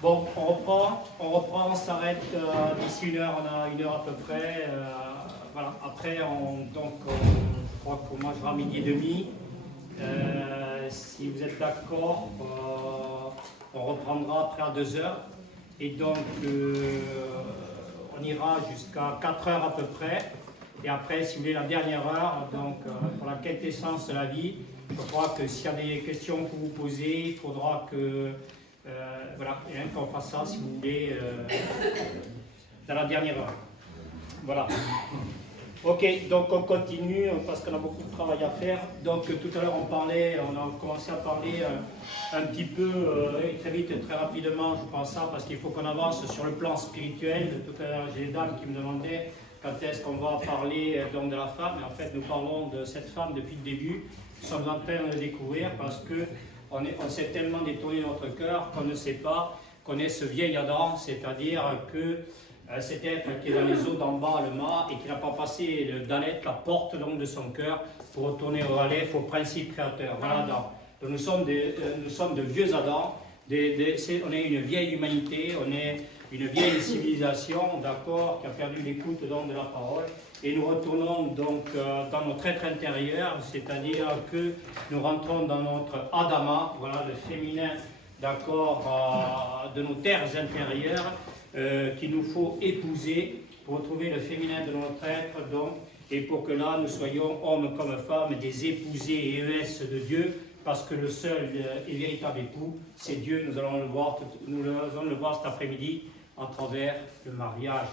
Bon, on reprend, on s'arrête d'ici une heure, on a une heure à peu près. Voilà. Après, je crois qu'on mangera midi et demi. Si vous êtes d'accord, on reprendra après à 2 heures. Et donc, on ira jusqu'à 4 heures à peu près. Et après, si vous voulez, la dernière heure, donc pour la quintessence de la vie, je crois que s'il y a des questions que vous posez, il faudra que voilà, qu'on fasse ça, si vous voulez, dans la dernière heure. Voilà. Ok, donc on continue parce qu'on a beaucoup de travail à faire. Donc tout à l'heure on a commencé à parler un petit peu, très vite et très rapidement, je pense ça, parce qu'il faut qu'on avance sur le plan spirituel. Tout à l'heure j'ai des dames qui me demandaient quand est-ce qu'on va parler donc de la femme. Et en fait nous parlons de cette femme depuis le début. Nous sommes en train de le découvrir parce que on s'est tellement détourné notre cœur qu'on ne sait pas qu'on est ce vieil Adam, c'est-à-dire que cet être qui est dans les eaux d'en bas, le mât, et qui n'a pas passé le Dalet, la porte donc de son cœur, pour retourner au Aleph, au principe créateur. Voilà Adam. Donc nous sommes de vieux Adam, on est une vieille humanité, on est une vieille civilisation, d'accord, qui a perdu l'écoute donc de la parole. Et nous retournons donc dans notre être intérieur, c'est-à-dire que nous rentrons dans notre Adama, voilà, le féminin, d'accord, de nos terres intérieures, qu'il nous faut épouser pour retrouver le féminin de notre être, donc, et pour que là nous soyons, hommes comme femmes, des épousés et ES de Dieu, parce que le seul et véritable époux, c'est Dieu. Nous allons le voir cet après-midi à travers le mariage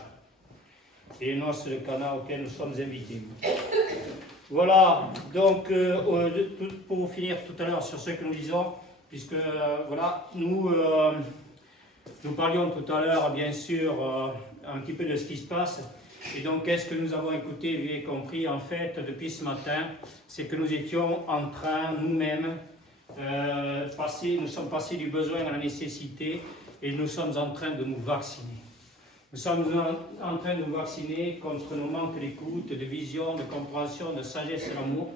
et les noces de Cana auxquelles nous sommes invités. Voilà, donc pour finir tout à l'heure sur ce que nous disons, puisque voilà, nous parlions tout à l'heure, bien sûr, un petit peu de ce qui se passe. Et donc, qu'est-ce que nous avons écouté, vous avez compris, en fait, depuis ce matin, c'est que nous étions en train, nous-mêmes, nous sommes passés du besoin à la nécessité et nous sommes en train de nous vacciner. Nous sommes en train de nous vacciner contre nos manques d'écoute, de vision, de compréhension, de sagesse et d'amour.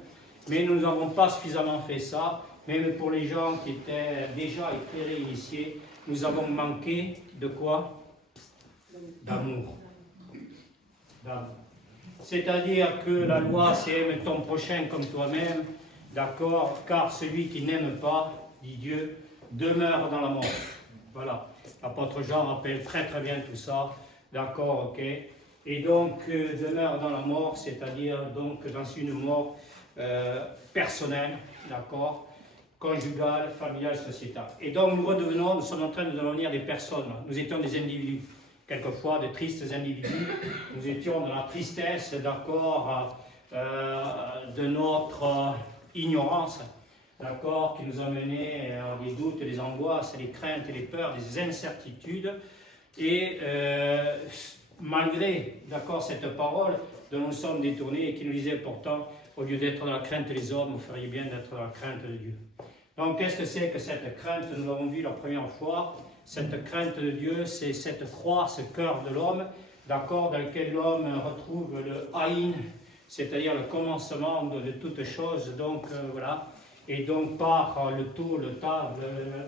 Mais nous n'avons pas suffisamment fait ça, même pour les gens qui étaient déjà éclairés, initiés. Nous avons manqué de quoi? D'amour. C'est-à-dire que la loi, c'est aime ton prochain comme toi-même, d'accord, car celui qui n'aime pas, dit Dieu, demeure dans la mort. Voilà. L'apôtre Jean rappelle très très bien tout ça, d'accord, ok. Et donc, demeure dans la mort, c'est-à-dire donc dans une mort personnelle, d'accord, conjugale, familiale, sociétale. Et donc nous sommes en train de devenir des personnes. Nous étions des individus, quelquefois de tristes individus. Nous étions dans la tristesse, d'accord, de notre ignorance, d'accord, qui nous a menés à des doutes, des angoisses, des craintes, des peurs, des incertitudes. Et malgré, d'accord, cette parole dont nous sommes détournés et qui nous disait pourtant, au lieu d'être dans la crainte des hommes, vous feriez bien d'être dans la crainte de Dieu. Donc, qu'est-ce que c'est que cette crainte? Nous l'avons vu la première fois. Cette crainte de Dieu, c'est cette croix, ce cœur de l'homme, d'accord, dans lequel l'homme retrouve le haïn, c'est-à-dire le commencement de toute chose. Donc, voilà. Et donc, par le tout, le tas,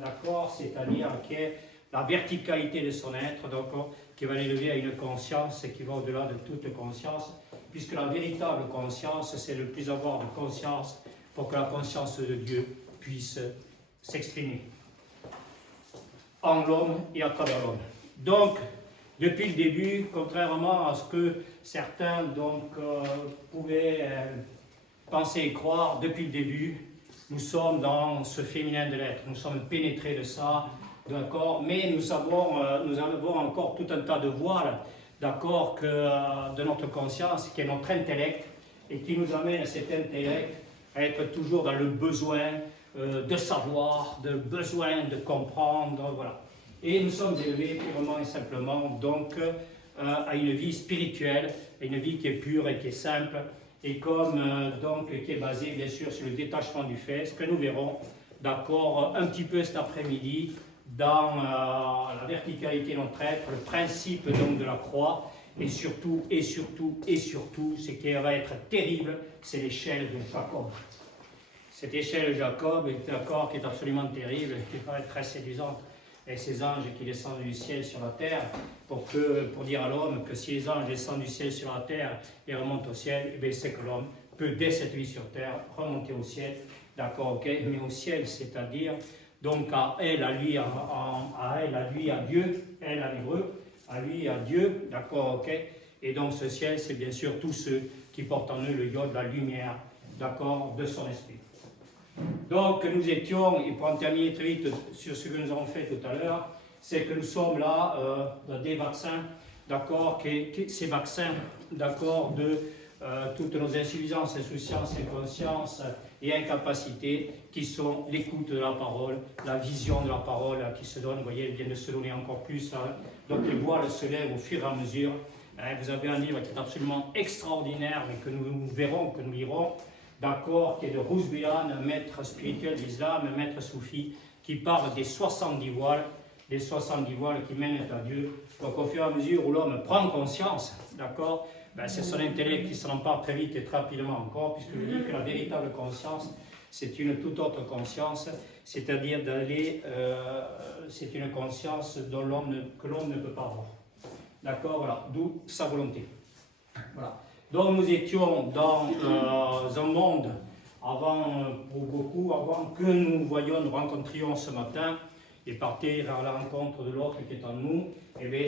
d'accord, c'est-à-dire qui est la verticalité de son être, donc, qui va l'élever à une conscience qui va au-delà de toute conscience, puisque la véritable conscience, c'est le plus avoir de conscience pour que la conscience de Dieu puisse s'exprimer en l'homme et à travers l'homme. Donc, depuis le début, contrairement à ce que certains donc, pouvaient penser et croire, depuis le début, nous sommes dans ce féminin de l'être, nous sommes pénétrés de ça, d'accord, mais nous avons encore tout un tas de voiles, d'accord, de notre conscience, qui est notre intellect, et qui nous amène à cet intellect à être toujours dans le besoin de savoir, de besoin de comprendre, voilà. Et nous sommes élevés purement et simplement donc à une vie spirituelle, à une vie qui est pure et qui est simple, et comme donc qui est basée bien sûr sur le détachement du fait, ce que nous verrons, d'accord, un petit peu cet après-midi dans la verticalité de notre être, le principe donc de la croix, et surtout, ce qui va être terrible, c'est l'échelle de Jacob. Cette échelle de Jacob est d'accord, qui est absolument terrible, qui va être très séduisante. et ces anges qui descendent du ciel sur la terre, pour dire à l'homme que si les anges descendent du ciel sur la terre et remontent au ciel, eh c'est que l'homme peut, dès cette vie sur terre, remonter au ciel, d'accord, ok, mais au ciel, c'est-à-dire, donc à elle, à lui, à Dieu, elle à l'hébreu, à lui, à Dieu, d'accord, ok, et donc ce ciel, c'est bien sûr tous ceux qui portent en eux le iode, la lumière, d'accord, de son esprit. Donc nous étions, et pour en terminer très vite sur ce que nous avons fait tout à l'heure, c'est que nous sommes là dans des vaccins, d'accord, ces vaccins, d'accord, de toutes nos insuffisances, insouciances, inconsciences et incapacités qui sont l'écoute de la parole, la vision de la parole qui se donne, vous voyez, elle vient de se donner encore plus, hein. Donc les voiles se lèvent au fur et à mesure. Hein, vous avez un livre qui est absolument extraordinaire, mais que nous verrons, que nous lirons, d'accord, qui est de Rouzbian, un maître spirituel d'islam, un maître soufi, qui parle des 70 voiles, qui mènent à Dieu. Donc au fur et à mesure où l'homme prend conscience, d'accord, c'est son intellect qui s'en empare très vite et très rapidement encore, puisque je dis que la véritable conscience, c'est une toute autre conscience, c'est-à-dire c'est une conscience que l'homme ne peut pas avoir. D'accord, voilà, d'où sa volonté. Voilà. Donc nous étions dans un monde, pour beaucoup, avant que nous rencontrions ce matin, et partir à la rencontre de l'autre qui est en nous, et bien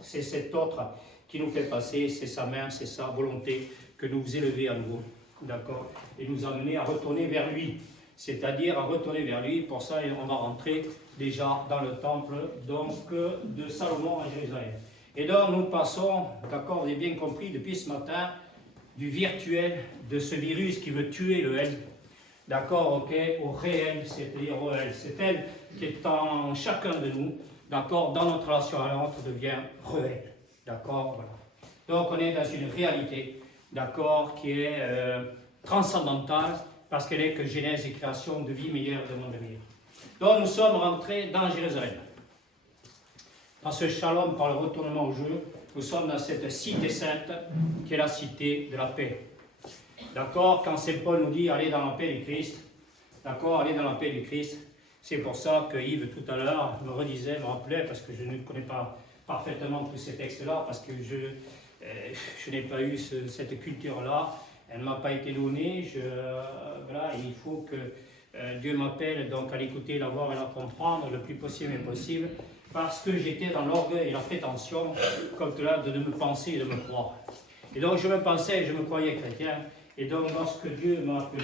c'est cet autre qui nous fait passer, c'est sa main, c'est sa volonté que nous élever à nouveau, d'accord, et nous amener à retourner vers lui, c'est-à-dire à retourner vers lui. Pour ça, on va rentrer déjà dans le temple donc de Salomon à Jérusalem. Et donc nous passons, d'accord, vous avez bien compris depuis ce matin, du virtuel, de ce virus qui veut tuer le elle, d'accord, ok, au réel, c'est-à-dire au elle. C'est elle qui est en chacun de nous, d'accord, dans notre relation à l'autre devient réel, d'accord, voilà. Donc on est dans une réalité, d'accord, qui est transcendantale, parce qu'elle est que genèse et création de vie meilleure et de monde meilleur. Donc nous sommes rentrés dans Jérusalem. Dans ce shalom par le retournement au jeu, nous sommes dans cette cité sainte qui est la cité de la paix. D'accord, quand Saint Paul nous dit allez dans la paix du Christ, d'accord, allez dans la paix du Christ, c'est pour ça que Yves tout à l'heure me rappelait, parce que je ne connais pas parfaitement tous ces textes-là, parce que je n'ai pas eu cette culture-là, elle ne m'a pas été donnée, voilà, il faut que Dieu m'appelle donc à l'écouter, la voir et la comprendre le plus possible parce que j'étais dans l'orgueil et la prétention, comme cela, de me penser et de me croire. Et donc je me pensais et je me croyais chrétien, et donc lorsque Dieu m'a appelé,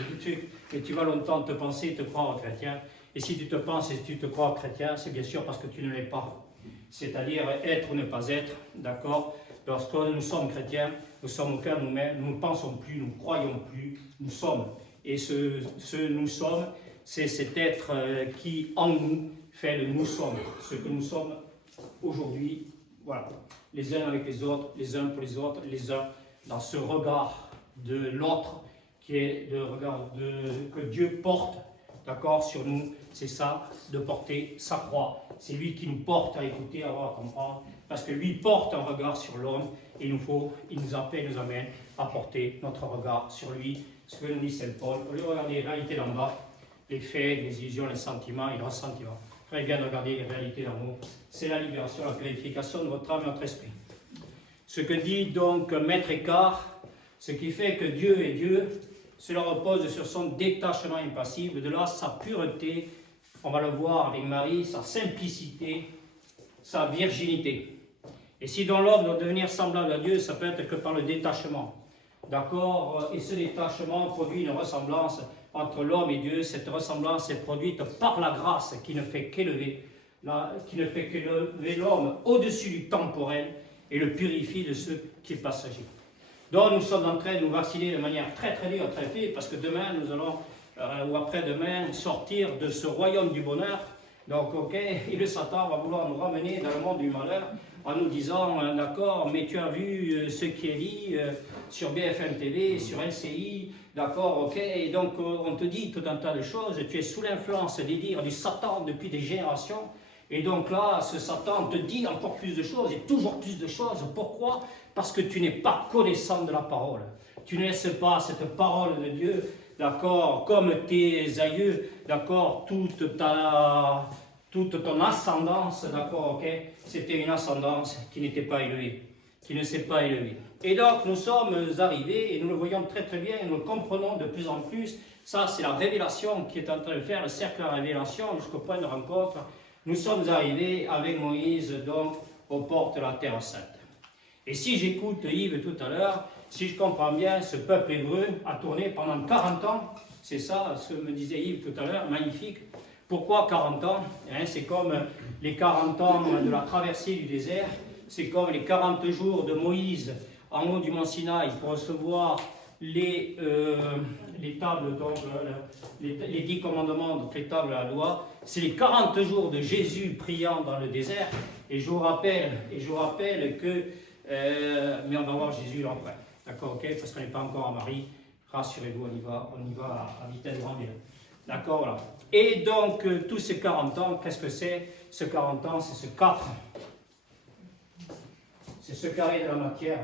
et tu vas longtemps te penser et te croire chrétien, et si tu te penses et tu te crois chrétien, c'est bien sûr parce que tu ne l'es pas. C'est-à-dire être ou ne pas être, d'accord. Lorsque nous sommes chrétiens, nous sommes au cœur de nous-mêmes, nous ne pensons plus, nous ne croyons plus, nous sommes. Et ce nous sommes, c'est cet être qui, en nous, fait le nous sommes. Ce que nous sommes aujourd'hui, voilà. Les uns avec les autres, les uns pour les autres, les uns dans ce regard de l'autre, qui est le regard que Dieu porte, d'accord, sur nous. C'est ça, de porter sa croix. C'est lui qui nous porte à écouter, à voir, à comprendre, parce que lui porte un regard sur l'homme, et il nous appelle, nous amène à porter notre regard sur lui. Ce que nous dit Saint Paul, au lieu de regarder les réalités d'en bas, les faits, les illusions, les sentiments et les ressentiments. Très bien de regarder les réalités d'en haut. C'est la libération, la purification de votre âme et de votre esprit. Ce que dit donc Maître Eckhart, ce qui fait que Dieu est Dieu, cela repose sur son détachement impassible, de là sa pureté, on va le voir avec Marie, sa simplicité, sa virginité. Et si dans l'homme doit devenir semblable à Dieu, ça peut être que par le détachement. D'accord? Et ce détachement produit une ressemblance entre l'homme et Dieu. Cette ressemblance est produite par la grâce qui ne fait qu'élever l'homme au-dessus du temporel et le purifie de ce qui est passager. Donc nous sommes en train de nous vacciner de manière très très dure, très vive, parce que demain nous allons, ou après-demain, sortir de ce royaume du bonheur. Donc, ok, et le Satan va vouloir nous ramener dans le monde du malheur en nous disant, d'accord, mais tu as vu ce qui est dit sur BFM TV, sur LCI, d'accord, ok, et donc on te dit tout un tas de choses, tu es sous l'influence des dires du Satan depuis des générations, et donc là, ce Satan te dit encore plus de choses, et toujours plus de choses. Pourquoi? Parce que tu n'es pas connaissant de la parole. Tu ne laisses pas cette parole de Dieu, d'accord, comme tes aïeux, d'accord, toute ta toute ton ascendance, d'accord, ok, c'était une ascendance qui n'était pas élevée, qui ne s'est pas élevée. Et donc nous sommes arrivés, et nous le voyons très très bien, et nous le comprenons de plus en plus. Ça, c'est la révélation qui est en train de faire le cercle de la révélation jusqu'au point de rencontre. Nous sommes arrivés avec Moïse, donc, aux portes de la Terre Sainte. Et si j'écoute Yves tout à l'heure, si je comprends bien, ce peuple hébreu a tourné pendant 40 ans. C'est ça, ce que me disait Yves tout à l'heure, magnifique. Pourquoi 40 ans? C'est comme les 40 ans de la traversée du désert. C'est comme les 40 jours de Moïse en haut du mont Sinaï pour recevoir les tables, donc les 10 commandements, donc les tables de la loi. C'est les 40 jours de Jésus priant dans le désert. Et je vous rappelle que, mais on va voir Jésus là après. D'accord, ok, parce qu'on n'est pas encore à Marie. Rassurez-vous, on y va à vitesse grand V. D'accord, voilà. Et donc, tous ces 40 ans, qu'est-ce que c'est? Ce 40 ans, c'est ce 4. C'est ce carré de la matière.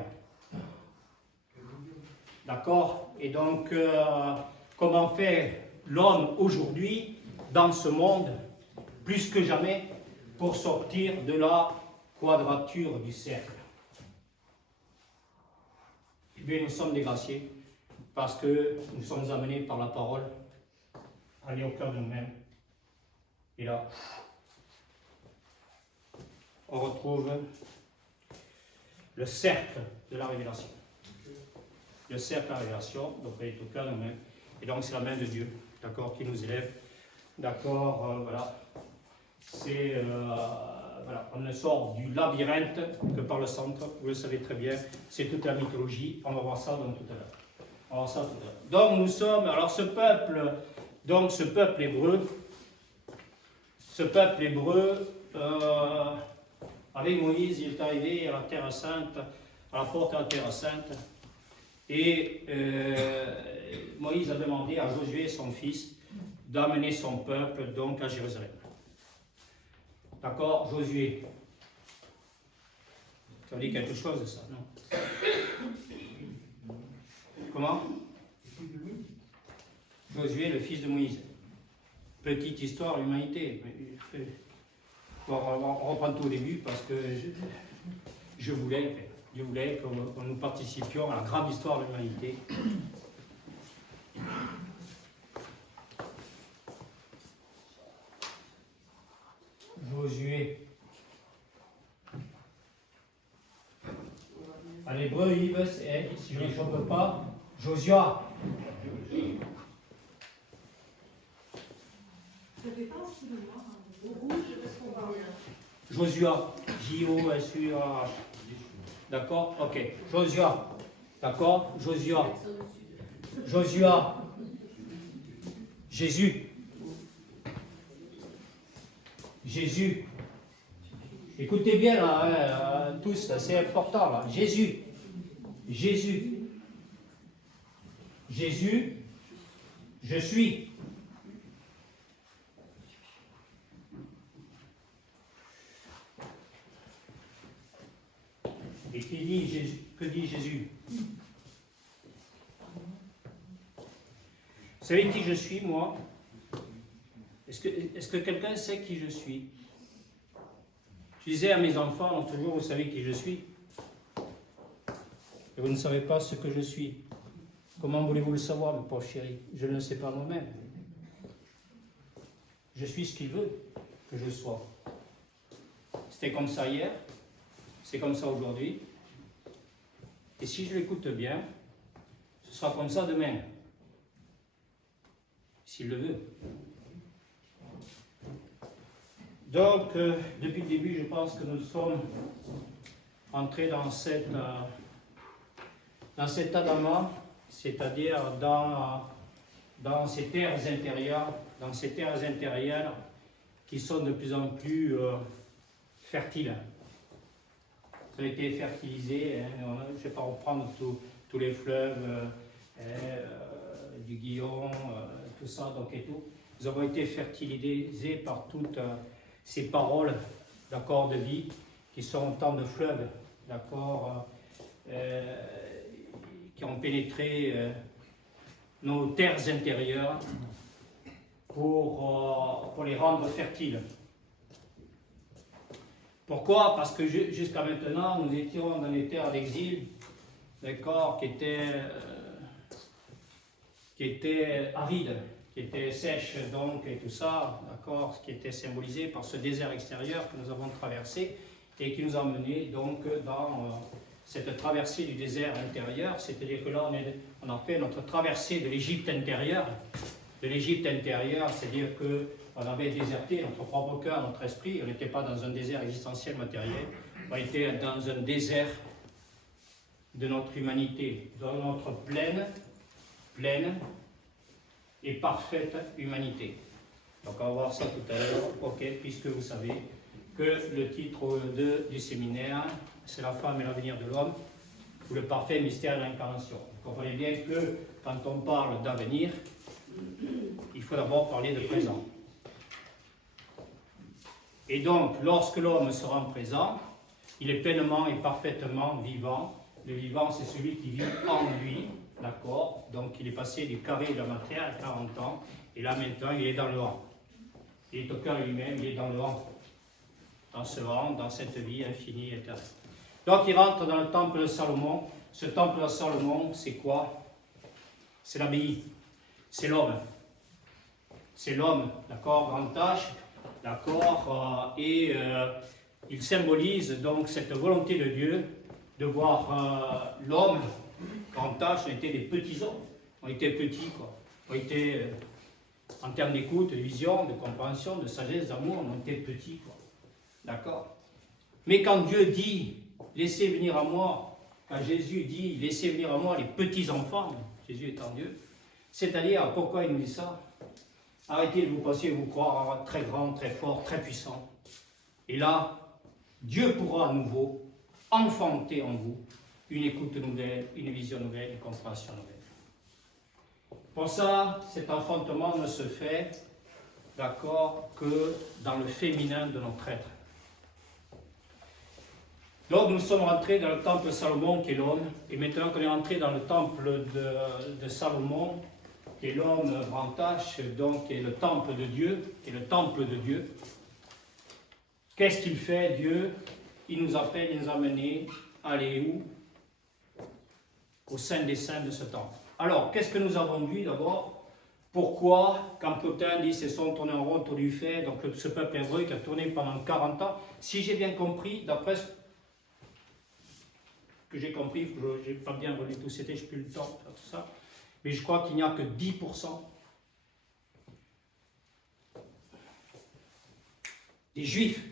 D'accord? Et donc, comment fait l'homme aujourd'hui, dans ce monde, plus que jamais, pour sortir de la quadrature du cercle? Eh bien, nous sommes dégraciés parce que nous sommes amenés par la parole à aller au cœur de nous-mêmes. Et là, on retrouve le cercle de la révélation. Le cercle de la révélation, donc on est au cœur de nous-mêmes. Et donc c'est la main de Dieu, d'accord, qui nous élève. D'accord, voilà. C'est, voilà, on ne sort du labyrinthe que par le centre, vous le savez très bien. C'est toute la mythologie, on va voir ça donc tout à l'heure. On va voir ça tout à l'heure. Donc nous sommes, alors ce peuple hébreu, avec Moïse, il est arrivé à la Terre Sainte, à la porte de la Terre Sainte, et Moïse a demandé à Josué, son fils, d'amener son peuple donc à Jérusalem. D'accord, Josué. Ça dit quelque chose de ça, non? Comment? Josué, le fils de Moïse. Petite histoire de l'humanité. On reprend tout au début parce que je voulais que nous participions à la grande histoire de l'humanité. Josué. En hébreu, Yves, si je ne me trompe pas, Joshua. Joshua. J-O-S-U-A-H. D'accord? Ok. Joshua. D'accord? Joshua. Joshua. Jésus. Jésus. Écoutez bien là, tous, c'est important là. Jésus. Jésus. Jésus. Je suis. Et qui dit Jésus? Que dit Jésus? Vous savez qui je suis, moi? Est-ce que quelqu'un sait qui je suis? Je disais à mes enfants toujours, vous savez qui je suis? Et vous ne savez pas ce que je suis. Comment voulez-vous le savoir, mon pauvre chéri? Je ne le sais pas moi-même. Je suis ce qu'il veut que je sois. C'était comme ça hier, c'est comme ça aujourd'hui. Et si je l'écoute bien, ce sera comme ça demain. S'il le veut. Donc, depuis le début, je pense que nous sommes entrés dans cet adama, c'est-à-dire dans ces terres intérieures, qui sont de plus en plus fertiles. Ça a été fertilisé, hein, je ne vais pas reprendre tous les fleuves, du Guillon, tout ça, donc et tout. Nous avons été fertilisés par toutes ces paroles, d'accord, de vie, qui sont autant de fleuves, d'accord, qui ont pénétré nos terres intérieures pour les rendre fertiles. Pourquoi? Parce que jusqu'à maintenant, nous étions dans les terres d'exil, d'accord, qui étaient arides, qui étaient sèches, donc, et tout ça, d'accord, ce qui était symbolisé par ce désert extérieur que nous avons traversé et qui nous a menés donc dans cette traversée du désert intérieur, c'est-à-dire que là, on a fait notre traversée de l'Égypte intérieure. De l'Égypte intérieure, c'est-à-dire qu'on avait déserté notre propre cœur, notre esprit, on n'était pas dans un désert existentiel matériel, on était dans un désert de notre humanité, dans notre pleine et parfaite humanité. Donc on va voir ça tout à l'heure, ok, puisque vous savez que le titre du séminaire, c'est la femme et l'avenir de l'homme, ou le parfait mystère de l'incarnation. Vous comprenez bien que quand on parle d'avenir, il faut d'abord parler de présent. Et donc, lorsque l'homme sera en présent, il est pleinement et parfaitement vivant. Le vivant, c'est celui qui vit en lui, d'accord? Donc, il est passé du carré de la matière à 40 ans, et là, maintenant, il est dans le rang. Il est au cœur lui-même, il est dans le rang. Dans ce rang, dans cette vie infinie et éternelle. Donc, il rentre dans le temple de Salomon. Ce temple de Salomon, c'est quoi? C'est l'abbaye. C'est l'homme. C'est l'homme, d'accord, grand H, d'accord, il symbolise donc cette volonté de Dieu de voir l'homme, grand H, on était des petits hommes. On était petits, quoi. On était, en termes d'écoute, de vision, de compréhension, de sagesse, d'amour, on était petits, quoi. D'accord? Mais quand Dieu dit, laissez venir à moi, quand Jésus dit, laissez venir à moi les petits-enfants, Jésus étant Dieu, c'est-à-dire, pourquoi il nous dit ça? Arrêtez de vous penser, vous croire très grand, très fort, très puissant. Et là, Dieu pourra à nouveau enfanter en vous une écoute nouvelle, une vision nouvelle, une compréhension nouvelle. Pour ça, cet enfantement ne se fait, d'accord, que dans le féminin de notre être. Donc nous sommes rentrés dans le temple de Salomon qui est l'homme, et maintenant qu'on est rentré dans le temple de Salomon, qui est l'homme grand H, donc qui est le temple de Dieu, qu'est-ce qu'il fait, Dieu? Il nous appelle, il nous a menés à aller où? Au sein des saints de ce temple. Alors, qu'est-ce que nous avons vu d'abord? Pourquoi, quand Plotin dit c'est son tourné en rond autour du fait, donc ce peuple hébreu qui a tourné pendant 40 ans, si j'ai bien compris, d'après ce que j'ai compris, je n'ai pas bien relu tout, je n'ai plus le temps de faire tout ça, mais je crois qu'il n'y a que 10% des juifs,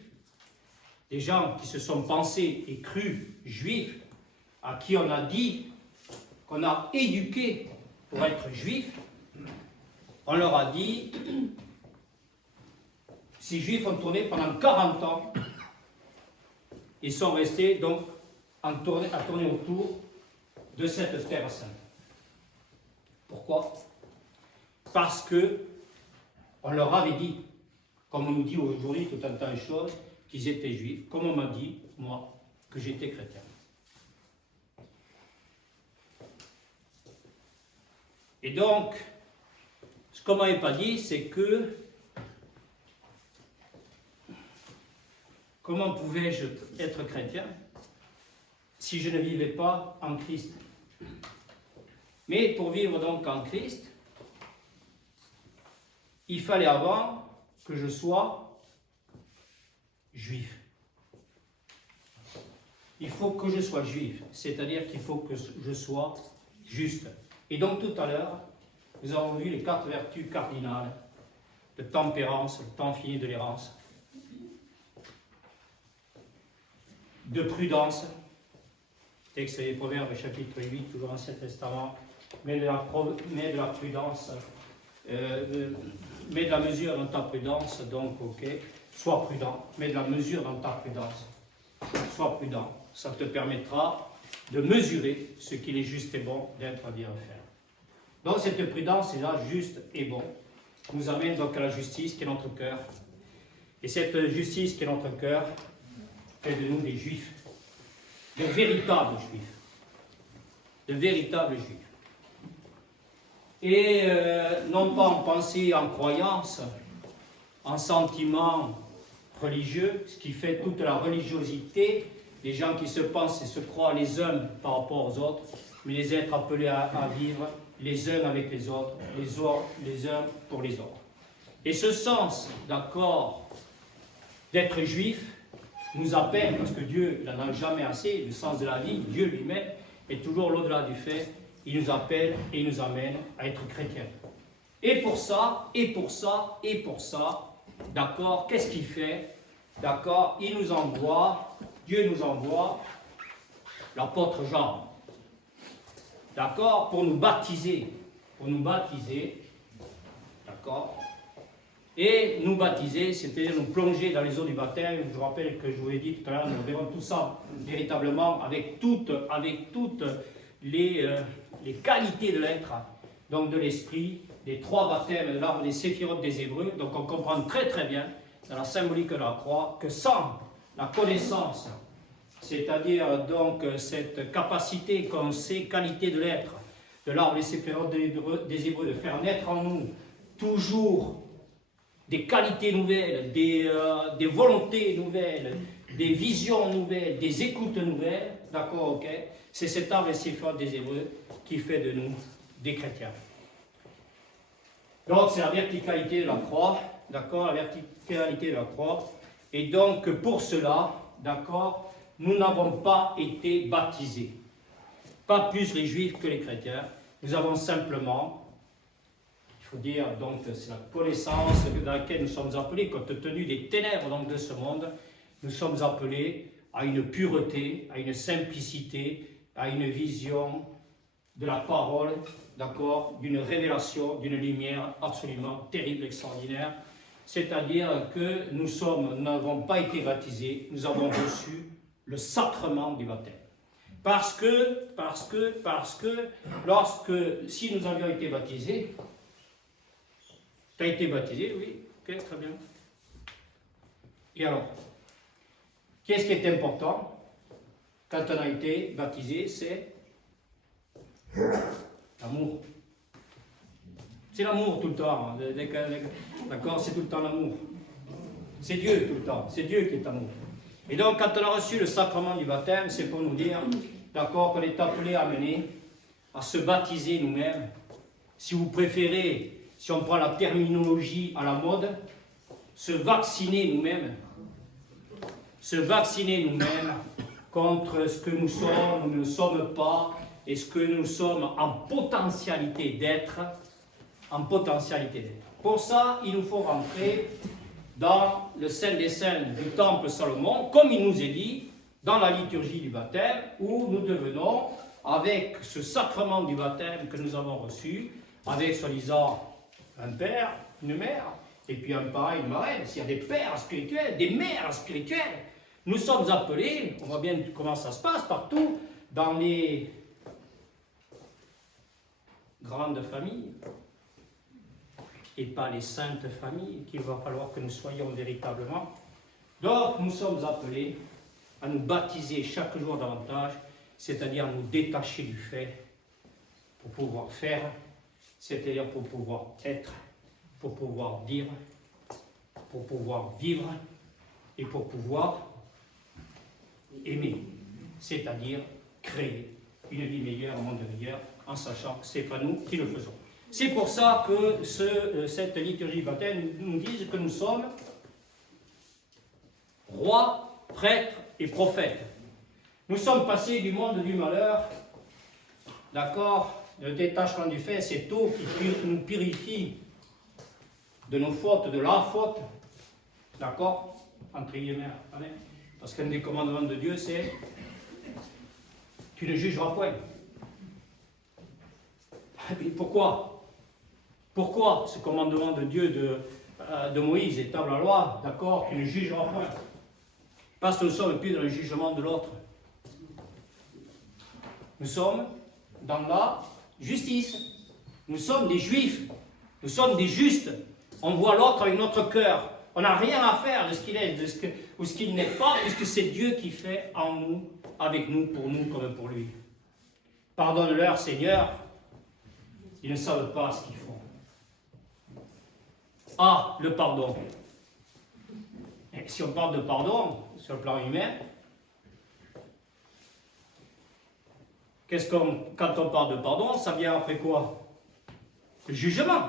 des gens qui se sont pensés et crus juifs, à qui on a dit, qu'on a éduqués pour être juifs, on leur a dit, ces juifs ont tourné pendant 40 ans, ils sont restés donc à tourner autour de cette terre sainte. Pourquoi? Parce que on leur avait dit, comme on nous dit aujourd'hui tout un tas de choses, qu'ils étaient juifs, comme on m'a dit, moi, que j'étais chrétien. Et donc, ce qu'on ne m'avait pas dit, c'est que comment pouvais-je être chrétien si je ne vivais pas en Christ? Mais pour vivre donc en Christ, il fallait avant que je sois juif. Il faut que je sois juif, c'est-à-dire qu'il faut que je sois juste. Et donc tout à l'heure, nous avons vu les 4 vertus cardinales de tempérance, le temps fini de l'errance, de prudence, texte des Proverbes, chapitre 8, toujours Ancien Testament, mais de la prudence, mets de la mesure dans ta prudence, donc ok, sois prudent, mets de la mesure dans ta prudence, sois prudent, ça te permettra de mesurer ce qu'il est juste et bon d'être à dire faire. Donc cette prudence est là, juste et bon, nous amène donc à la justice qui est notre cœur, et cette justice qui est notre cœur fait de nous des juifs, de véritables juifs, de véritables juifs. Et non pas en pensée, en croyance, en sentiment religieux, ce qui fait toute la religiosité, des gens qui se pensent et se croient les uns par rapport aux autres, mais les êtres appelés à vivre les uns avec les autres, les uns pour les autres. Et ce sens, d'accord, d'être juif, nous appelle, parce que Dieu n'en a jamais assez, le sens de la vie, Dieu lui-même, est toujours l'au-delà du fait, il nous appelle et il nous amène à être chrétiens. Et pour ça, d'accord, qu'est-ce qu'il fait? D'accord, il nous envoie, Dieu nous envoie l'apôtre Jean. D'accord, pour nous baptiser, d'accord. Et nous baptiser, c'est-à-dire nous plonger dans les eaux du baptême. Je vous rappelle que je vous ai dit tout à l'heure, nous verrons tout ça véritablement avec toutes les qualités de l'être, donc de l'esprit, les trois baptêmes de l'arbre des séphirotes des Hébreux. Donc on comprend très très bien dans la symbolique de la croix que sans la connaissance, c'est-à-dire donc cette capacité qu'on sait, qualité de l'être, de l'arbre des séphirotes des Hébreux, de faire naître en nous toujours des qualités nouvelles, des volontés nouvelles, des visions nouvelles, des écoutes nouvelles, d'accord, ok. C'est cet arbre des séphirotes des Hébreux qui fait de nous des chrétiens. Donc c'est la verticalité de la croix, d'accord, la verticalité de la croix. Et donc pour cela, d'accord, nous n'avons pas été baptisés. Pas plus les juifs que les chrétiens. Nous avons simplement, il faut dire, donc c'est la connaissance dans laquelle nous sommes appelés, compte tenu des ténèbres donc, de ce monde, nous sommes appelés à une pureté, à une simplicité, à une vision de la parole, d'accord, d'une révélation, d'une lumière absolument terrible, extraordinaire. C'est-à-dire que nous n'avons pas été baptisés, nous avons reçu le sacrement du baptême. Parce que, si nous avions été baptisés, tu as été baptisé, oui, ok, très bien. Et alors, qu'est-ce qui est important quand on a été baptisé? C'est l'amour. C'est l'amour tout le temps, hein. D'accord, c'est tout le temps l'amour. C'est Dieu tout le temps, c'est Dieu qui est amour. Et donc, quand on a reçu le sacrement du baptême, c'est pour nous dire, d'accord, qu'on est appelé à mener, à se baptiser nous-mêmes. Si vous préférez, si on prend la terminologie à la mode, se vacciner nous-mêmes contre ce que nous sommes ou ne sommes pas, et ce que nous sommes en potentialité d'être. Pour ça, il nous faut rentrer dans le Saint des Saints du Temple Salomon, comme il nous est dit, dans la liturgie du baptême, où nous devenons, avec ce sacrement du baptême que nous avons reçu, avec soi-disant un père, une mère, et puis un parrain, une marraine, s'il y a des pères spirituels, des mères spirituelles, nous sommes appelés, on voit bien comment ça se passe partout, dans les grandes familles, et pas les saintes familles, qu'il va falloir que nous soyons véritablement. Donc, nous sommes appelés à nous baptiser chaque jour davantage, c'est-à-dire nous détacher du fait pour pouvoir faire, c'est-à-dire pour pouvoir être, pour pouvoir dire, pour pouvoir vivre et pour pouvoir aimer, c'est-à-dire créer une vie meilleure, un monde meilleur, en sachant que ce n'est pas nous qui le faisons. C'est pour ça que cette liturgie baptême nous dit que nous sommes rois, prêtres et prophètes. Nous sommes passés du monde du malheur, d'accord, le détachement du fait, cette eau qui nous purifie de nos fautes, de la faute, d'accord, entre guillemets, amen. Parce qu'un des commandements de Dieu, c'est tu ne jugeras point. Et pourquoi ce commandement de Dieu de Moïse établit la loi, d'accord, tu ne jugeras point? Parce que nous sommes plus dans le jugement de l'autre. Nous sommes dans la justice. Nous sommes des juifs. Nous sommes des justes. On voit l'autre avec notre cœur. On n'a rien à faire de ce qu'il est ou ce qu'il n'est pas, puisque c'est Dieu qui fait en nous, avec nous, comme pour lui. Pardonne-leur, Seigneur. Ils ne savent pas ce qu'ils font. Ah, le pardon. Mais si on parle de pardon, sur le plan humain, quand on parle de pardon, ça vient après quoi? Le jugement.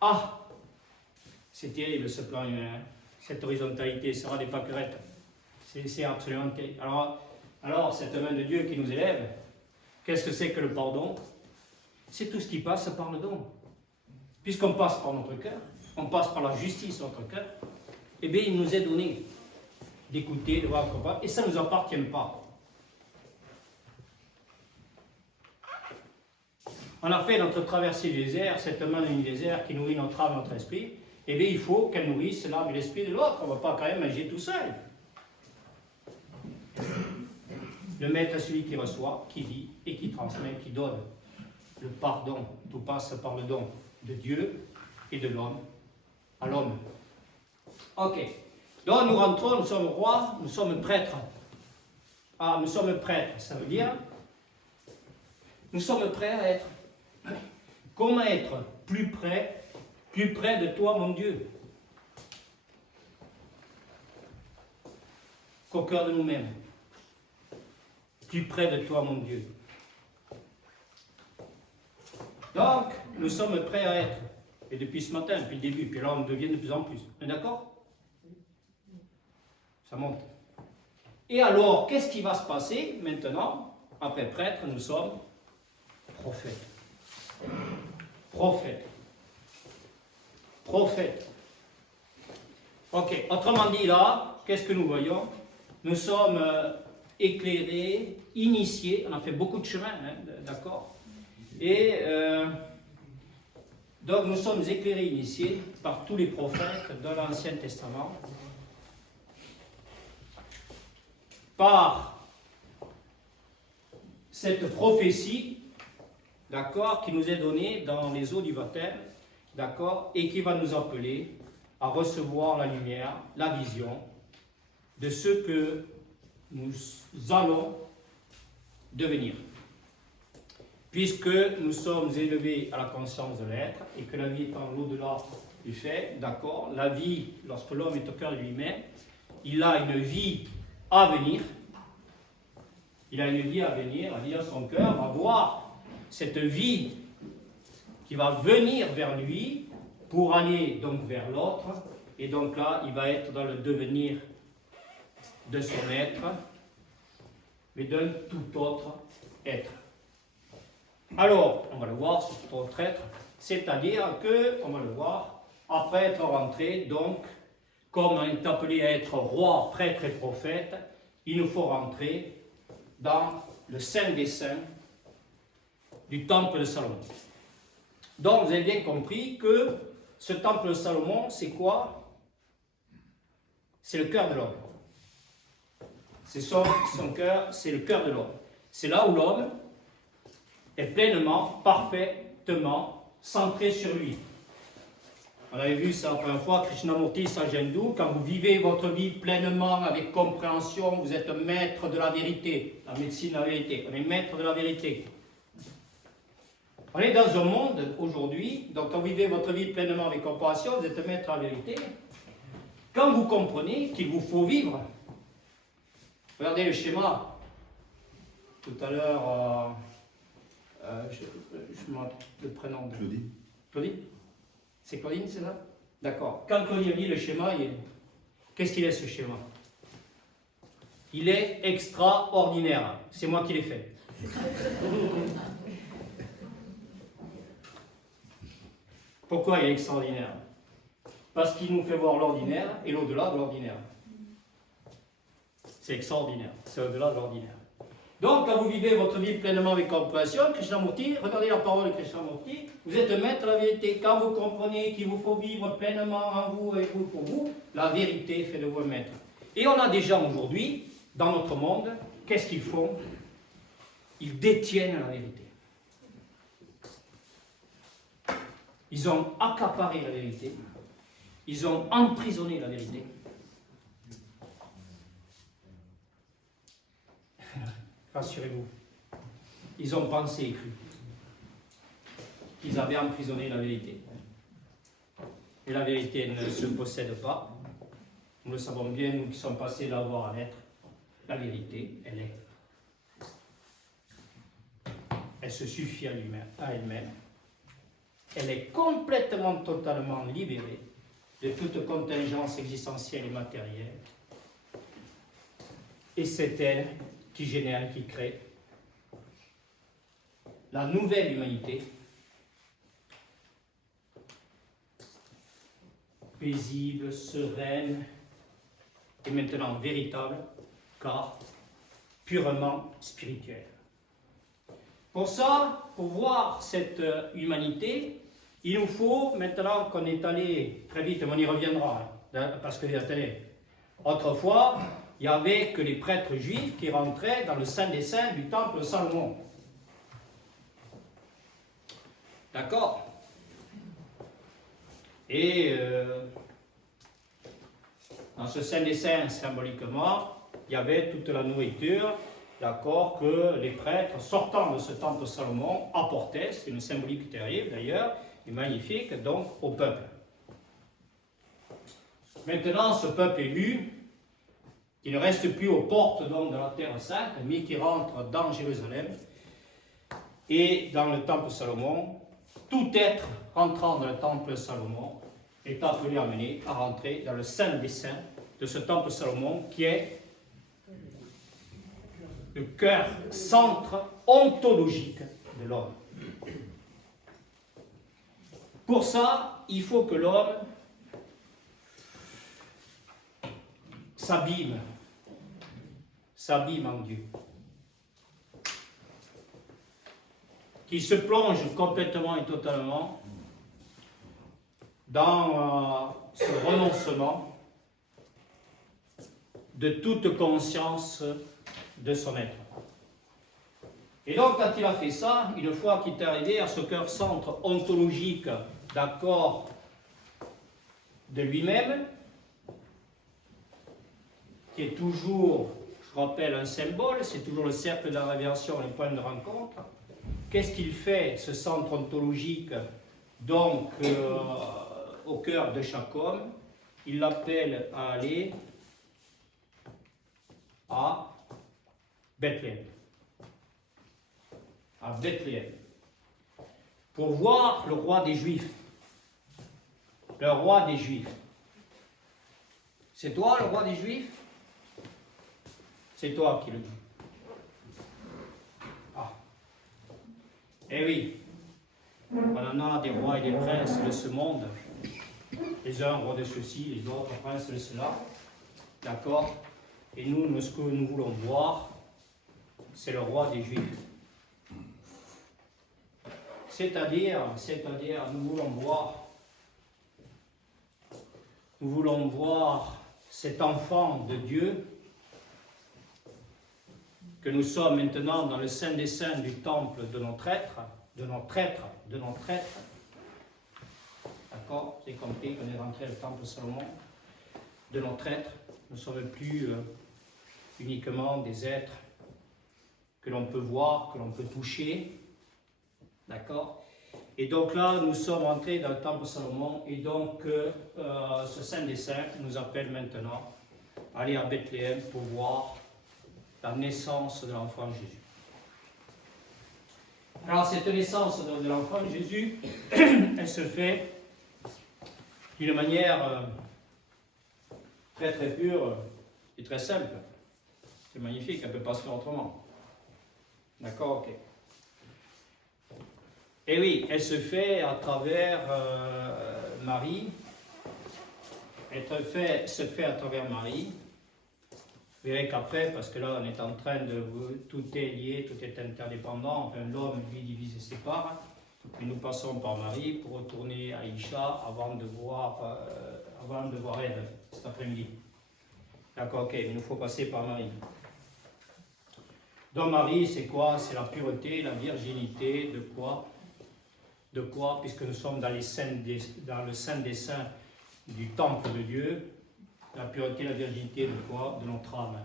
Ah, c'est terrible ce plan humain, hein. Cette horizontalité sera des pâquerettes. C'est absolument terrible. Alors, cette main de Dieu qui nous élève, qu'est-ce que c'est que le pardon? C'est tout ce qui passe par le don. Puisqu'on passe par notre cœur, on passe par la justice de notre cœur, eh bien, il nous est donné d'écouter, de voir comprendre, et ça ne nous appartient pas. On a fait notre traversée du désert, cette main du désert qui nourrit notre âme, notre esprit, eh bien, il faut qu'elle nourrisse l'âme et l'esprit de l'autre. On ne va pas quand même manger tout seul. Le maître est celui qui reçoit, qui vit et qui transmet, qui donne. Le pardon, tout passe par le don de Dieu et de l'homme à l'homme. Ok. Donc nous rentrons, nous sommes rois, nous sommes prêtres. Ah, nous sommes prêtres, ça veut dire nous sommes prêts à être. Comment être plus près de toi, mon Dieu, qu'au cœur de nous-mêmes. Plus près de toi, mon Dieu. Donc, nous sommes prêts à être. Et depuis ce matin, depuis le début, puis là, on devient de plus en plus. On est d'accord? Ça monte. Et alors, qu'est-ce qui va se passer maintenant? Après prêtre, nous sommes prophètes. Prophètes. Prophètes. Ok, autrement dit là, qu'est-ce que nous voyons? Nous sommes éclairés, initiés, on a fait beaucoup de chemin, hein, d'accord? Et donc nous sommes éclairés, initiés par tous les prophètes de l'Ancien Testament, par cette prophétie, d'accord, qui nous est donnée dans les eaux du baptême, d'accord, et qui va nous appeler à recevoir la lumière, la vision de ce que nous allons devenir. Puisque nous sommes élevés à la conscience de l'être et que la vie est en l'au-delà du fait, d'accord, la vie, lorsque l'homme est au cœur de lui-même, il a une vie à venir. Il a une vie à venir, la vie à son cœur, va voir cette vie qui va venir vers lui pour aller donc vers l'autre. Et donc là, il va être dans le devenir de son être, mais d'un tout autre être. Alors, on va le voir, ce tout autre être, c'est-à-dire que, on va le voir, après être rentré, donc, comme on est appelé à être roi, prêtre et prophète, il nous faut rentrer dans le Saint des Saints du temple de Salomon. Donc, vous avez bien compris que ce temple de Salomon, c'est quoi? C'est le cœur de l'homme. C'est son cœur, c'est le cœur de l'homme. C'est là où l'homme est pleinement, parfaitement centré sur lui. On avait vu ça la première fois, Krishnamurti Sajendu, quand vous vivez votre vie pleinement, avec compréhension, vous êtes maître de la vérité. La médecine de la vérité, on est maître de la vérité. On est dans un monde aujourd'hui, donc quand vous vivez votre vie pleinement avec compréhension, vous êtes maître de la vérité. Quand vous comprenez qu'il vous faut vivre, regardez le schéma. Tout à l'heure, je me rappelle le prénom de Claudine. Claudine? C'est Claudine, c'est ça? D'accord. Quand Claudine dit le schéma, qu'est-ce qu'il est ce schéma? Il est extraordinaire. C'est moi qui l'ai fait. Pourquoi il est extraordinaire? Parce qu'il nous fait voir l'ordinaire et l'au-delà de l'ordinaire. C'est extraordinaire, c'est au-delà de l'ordinaire. Donc, quand vous vivez votre vie pleinement avec compréhension, Krishnamurti, regardez la parole de Krishnamurti, vous êtes maître de la vérité. Quand vous comprenez qu'il vous faut vivre pleinement en vous et vous pour vous, la vérité fait de vous un maître. Et on a des gens aujourd'hui, dans notre monde, qu'est-ce qu'ils font? Ils détiennent la vérité. Ils ont accaparé la vérité. Ils ont emprisonné la vérité. Rassurez-vous, ils ont pensé et cru qu'ils avaient emprisonné la vérité. Et la vérité ne se possède pas, Nous le savons bien, nous qui sommes passés d'avoir à l'être, la vérité, elle est. Elle se suffit à elle-même. Elle est complètement, totalement libérée de toute contingence existentielle et matérielle. Et c'est elle qui génère, qui crée la nouvelle humanité, paisible, sereine, et maintenant véritable, car purement spirituelle. Pour ça, pour voir cette humanité, il nous faut, maintenant qu'on est allé très vite, on y reviendra, parce que, attendez, autrefois, il n'y avait que les prêtres juifs qui rentraient dans le Saint des Saints du temple de Salomon. D'accord? Et dans ce Saint des Saints, symboliquement, il y avait toute la nourriture, d'accord, que les prêtres, sortant de ce temple de Salomon, apportaient. C'est une symbolique terrible d'ailleurs, et magnifique, donc au peuple. Maintenant, ce peuple élu, qui ne reste plus aux portes donc, de la Terre Sainte, mais qui rentre dans Jérusalem et dans le temple de Salomon, tout être rentrant dans le temple de Salomon est appelé à rentrer dans le Saint des Saints de ce temple de Salomon qui est le cœur, centre ontologique de l'homme. Pour ça, il faut que l'homme s'abîme en Dieu, qu'il se plonge complètement et totalement dans ce renoncement de toute conscience de son être. Et donc, quand il a fait ça, une fois qu'il est arrivé à ce cœur-centre ontologique, d'accord, de lui-même, qui est toujours, je rappelle, un symbole, c'est toujours le cercle de la révélation, le point de rencontre. Qu'est-ce qu'il fait, ce centre ontologique, donc, au cœur de chaque homme? Il l'appelle à aller à Bethléem. À Bethléem. Pour voir le roi des Juifs. Le roi des Juifs. C'est toi le roi des Juifs? C'est toi qui le dis. Ah. Eh oui. On en a des rois et des princes de ce monde. Les uns rois de ceci, les autres princes de cela. D'accord? Et nous, ce que nous voulons voir, c'est le roi des Juifs. C'est-à-dire, nous voulons voir cet enfant de Dieu que nous sommes maintenant dans le Saint des Saints du temple de notre être, D'accord? C'est compris, on est rentré au temple de Salomon, de notre être. Nous ne sommes plus uniquement des êtres que l'on peut voir, que l'on peut toucher. D'accord? Et donc là, nous sommes entrés dans le temple de Salomon, et donc ce Saint des Saints nous appelle maintenant à aller à Bethléem pour voir la naissance de l'enfant Jésus. Alors cette naissance de l'enfant Jésus, elle se fait d'une manière très très pure et très simple. C'est magnifique, elle ne peut pas se faire autrement. D'accord, ok. Et oui, elle se fait à travers Marie. Elle se fait à travers Marie. Vous verrez qu'après, parce que là on est en train de... Tout est lié, tout est interdépendant. Enfin, l'homme, lui, divise et sépare. Et nous passons par Marie pour retourner à Isha avant de voir Ève cet après-midi. D'accord, ok, il nous faut passer par Marie. Donc Marie, c'est quoi? C'est la pureté, la virginité, de quoi? De quoi? Puisque nous sommes dans le Saint des Saints du temple de Dieu, la pureté, la virginité, de quoi? De notre âme.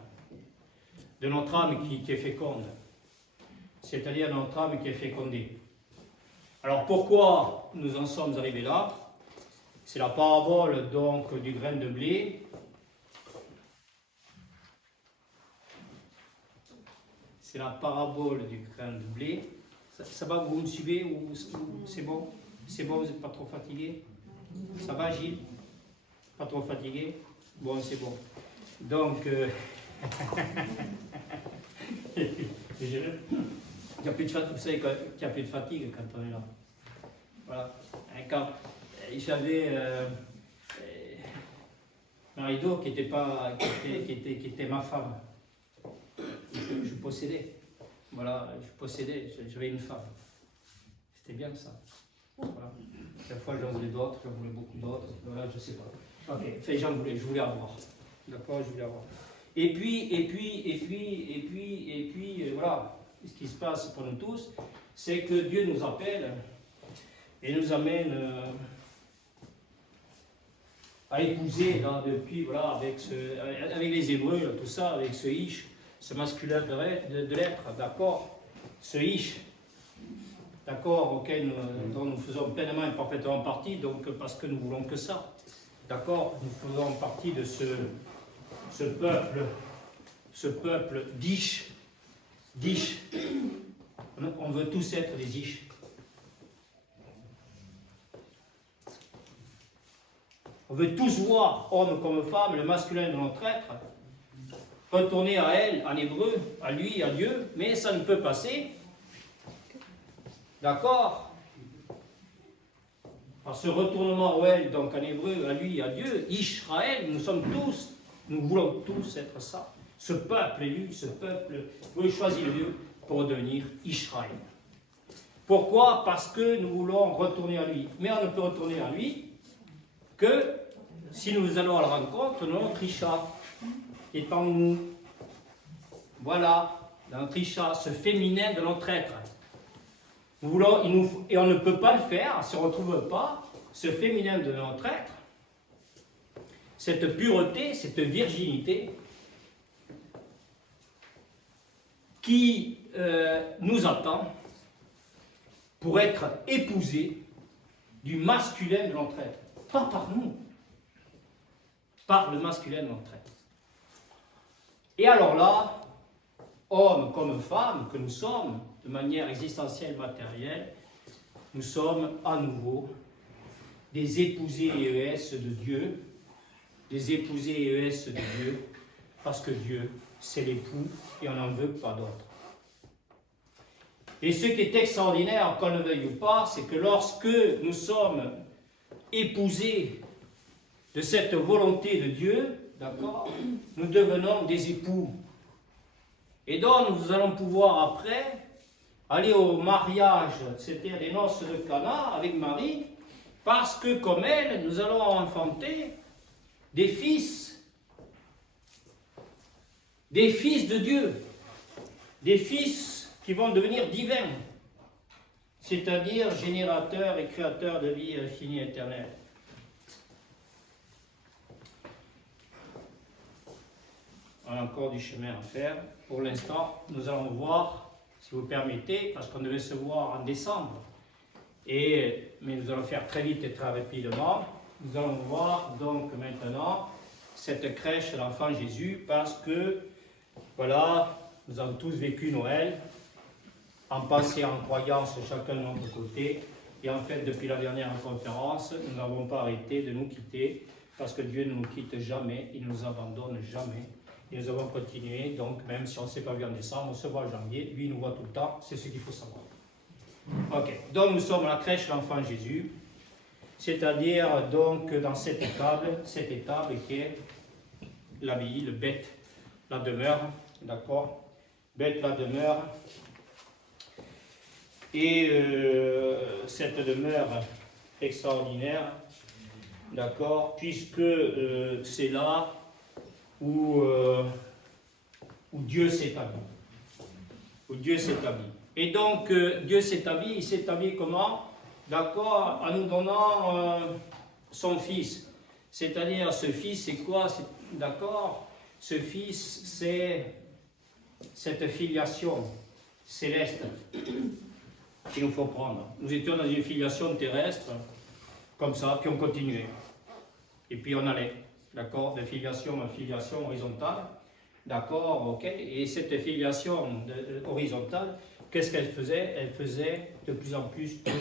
De notre âme qui est féconde. C'est-à-dire notre âme qui est fécondée. Alors pourquoi nous en sommes arrivés là? C'est la parabole donc du grain de blé c'est la parabole du grain de blé. Ça va, vous me suivez ou c'est bon? C'est bon, vous n'êtes pas trop fatigué? Ça va, Gilles? Pas trop fatigué? Bon, c'est bon. Donc, il y a plus de fatigue, vous savez qu'il n'y a plus de fatigue quand on est là. Voilà. Et quand j'avais Marie-Do qui était ma femme, je possédais. Voilà, j'avais une femme. C'était bien ça. Voilà. Chaque fois j'en voulais d'autres, j'en voulais beaucoup d'autres. Voilà, je sais pas. Ok, enfin, je voulais avoir. D'accord, je voulais avoir. Et puis, voilà, ce qui se passe pour nous tous, c'est que Dieu nous appelle et nous amène à épouser, là, depuis, voilà, avec les Hébreux, là, tout ça, avec ce ish, ce masculin de l'être, d'accord, ce ish, d'accord, auquel dont nous faisons pleinement et parfaitement partie, donc parce que nous voulons que ça, d'accord, nous faisons partie de ce peuple d'Ish. On veut tous être des Ish. On veut tous voir, homme comme femme, le masculin de notre être, retourner à elle, en hébreu, à lui, à Dieu, mais ça ne peut passer. D'accord? Par ce retournement au elle, donc en hébreu, à lui, à Dieu, Israël, nous voulons tous être ça. Ce peuple élu, ce peuple, vous choisir Dieu pour devenir Israël. Pourquoi? Parce que nous voulons retourner à lui. Mais on ne peut retourner à lui que si nous allons à la rencontre de notre Isha, qui est en nous. Voilà, notre Isha, ce féminin de notre être. Nous voulons, et on ne peut pas le faire si on ne retrouve pas ce féminin de notre être, cette pureté, cette virginité qui nous attend pour être épousés du masculin de notre être. Pas par nous, par le masculin de notre être. Et alors là, hommes comme femmes que nous sommes, de manière existentielle, matérielle, nous sommes à nouveau des épousés ES de Dieu, des épousés ES de Dieu, parce que Dieu, c'est l'époux et on n'en veut pas d'autre. Et ce qui est extraordinaire, qu'on le veuille ou pas, c'est que lorsque nous sommes épousés de cette volonté de Dieu, d'accord, nous devenons des époux. Et donc nous allons pouvoir après aller au mariage, c'est-à-dire les noces de Cana avec Marie, parce que comme elle, nous allons enfanter des fils de Dieu, des fils qui vont devenir divins, c'est-à-dire générateurs et créateurs de vie infinie et éternelle. On a encore du chemin à faire. Pour l'instant, nous allons voir, si vous permettez, parce qu'on devait se voir en décembre, mais nous allons faire très vite et très rapidement. Nous allons voir donc maintenant cette crèche de l'enfant Jésus, parce que, voilà, nous avons tous vécu Noël, en passé en croyance chacun de notre côté, et en fait, depuis la dernière conférence, nous n'avons pas arrêté de nous quitter, parce que Dieu ne nous quitte jamais, il ne nous abandonne jamais. Et nous avons continué, donc même si on ne s'est pas vu en décembre, on se voit en janvier, lui il nous voit tout le temps, c'est ce qu'il faut savoir. Ok, donc nous sommes à la crèche l'enfant Jésus, c'est-à-dire donc dans cette étable qui est l'abbaye, le Beth, la demeure, d'accord, Beth, la demeure, et cette demeure extraordinaire, d'accord, puisque c'est là où Dieu s'établit. Où Dieu s'établit. Et donc, Dieu s'établit, il s'établit comment? D'accord, en nous donnant son Fils. C'est-à-dire, ce Fils, c'est quoi? D'accord, ce Fils, c'est cette filiation céleste qu'il nous faut prendre. Nous étions dans une filiation terrestre, comme ça, puis on continuait. Et puis on allait. D'accord, de filiation en filiation horizontale. D'accord, ok. Et cette filiation horizontale, qu'est-ce qu'elle faisait? Elle faisait de plus en plus de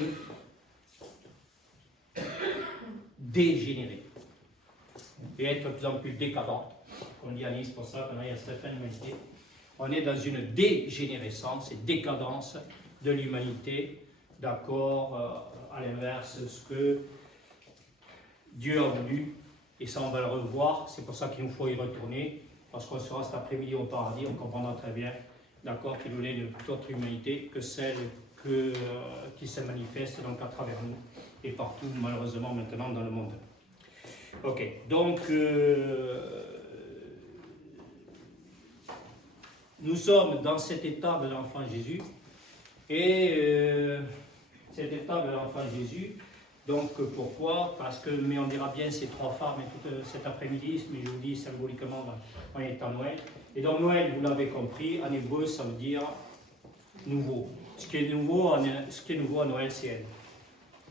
dégénérer et être de plus en plus décadente. On dit à Nice pour ça, quand il y a certaines humanités. On est dans une dégénérescence et décadence de l'humanité, d'accord, à l'inverse, ce que Dieu a voulu, et ça on va le revoir, c'est pour ça qu'il nous faut y retourner, parce qu'on sera cet après-midi au paradis, on comprendra très bien, d'accord, qu'il voulait une toute autre humanité que celle qui se manifeste donc à travers nous, et partout malheureusement maintenant dans le monde. Ok, donc nous sommes dans cet état de l'enfant Jésus, et cet état de l'enfant Jésus, donc pourquoi? Parce que, mais on dira bien ces trois femmes tout cet après-midi, mais je vous dis symboliquement en étant Noël. Et donc Noël, vous l'avez compris, en hébreu ça veut dire nouveau. Ce qui est nouveau à Noël, c'est elle.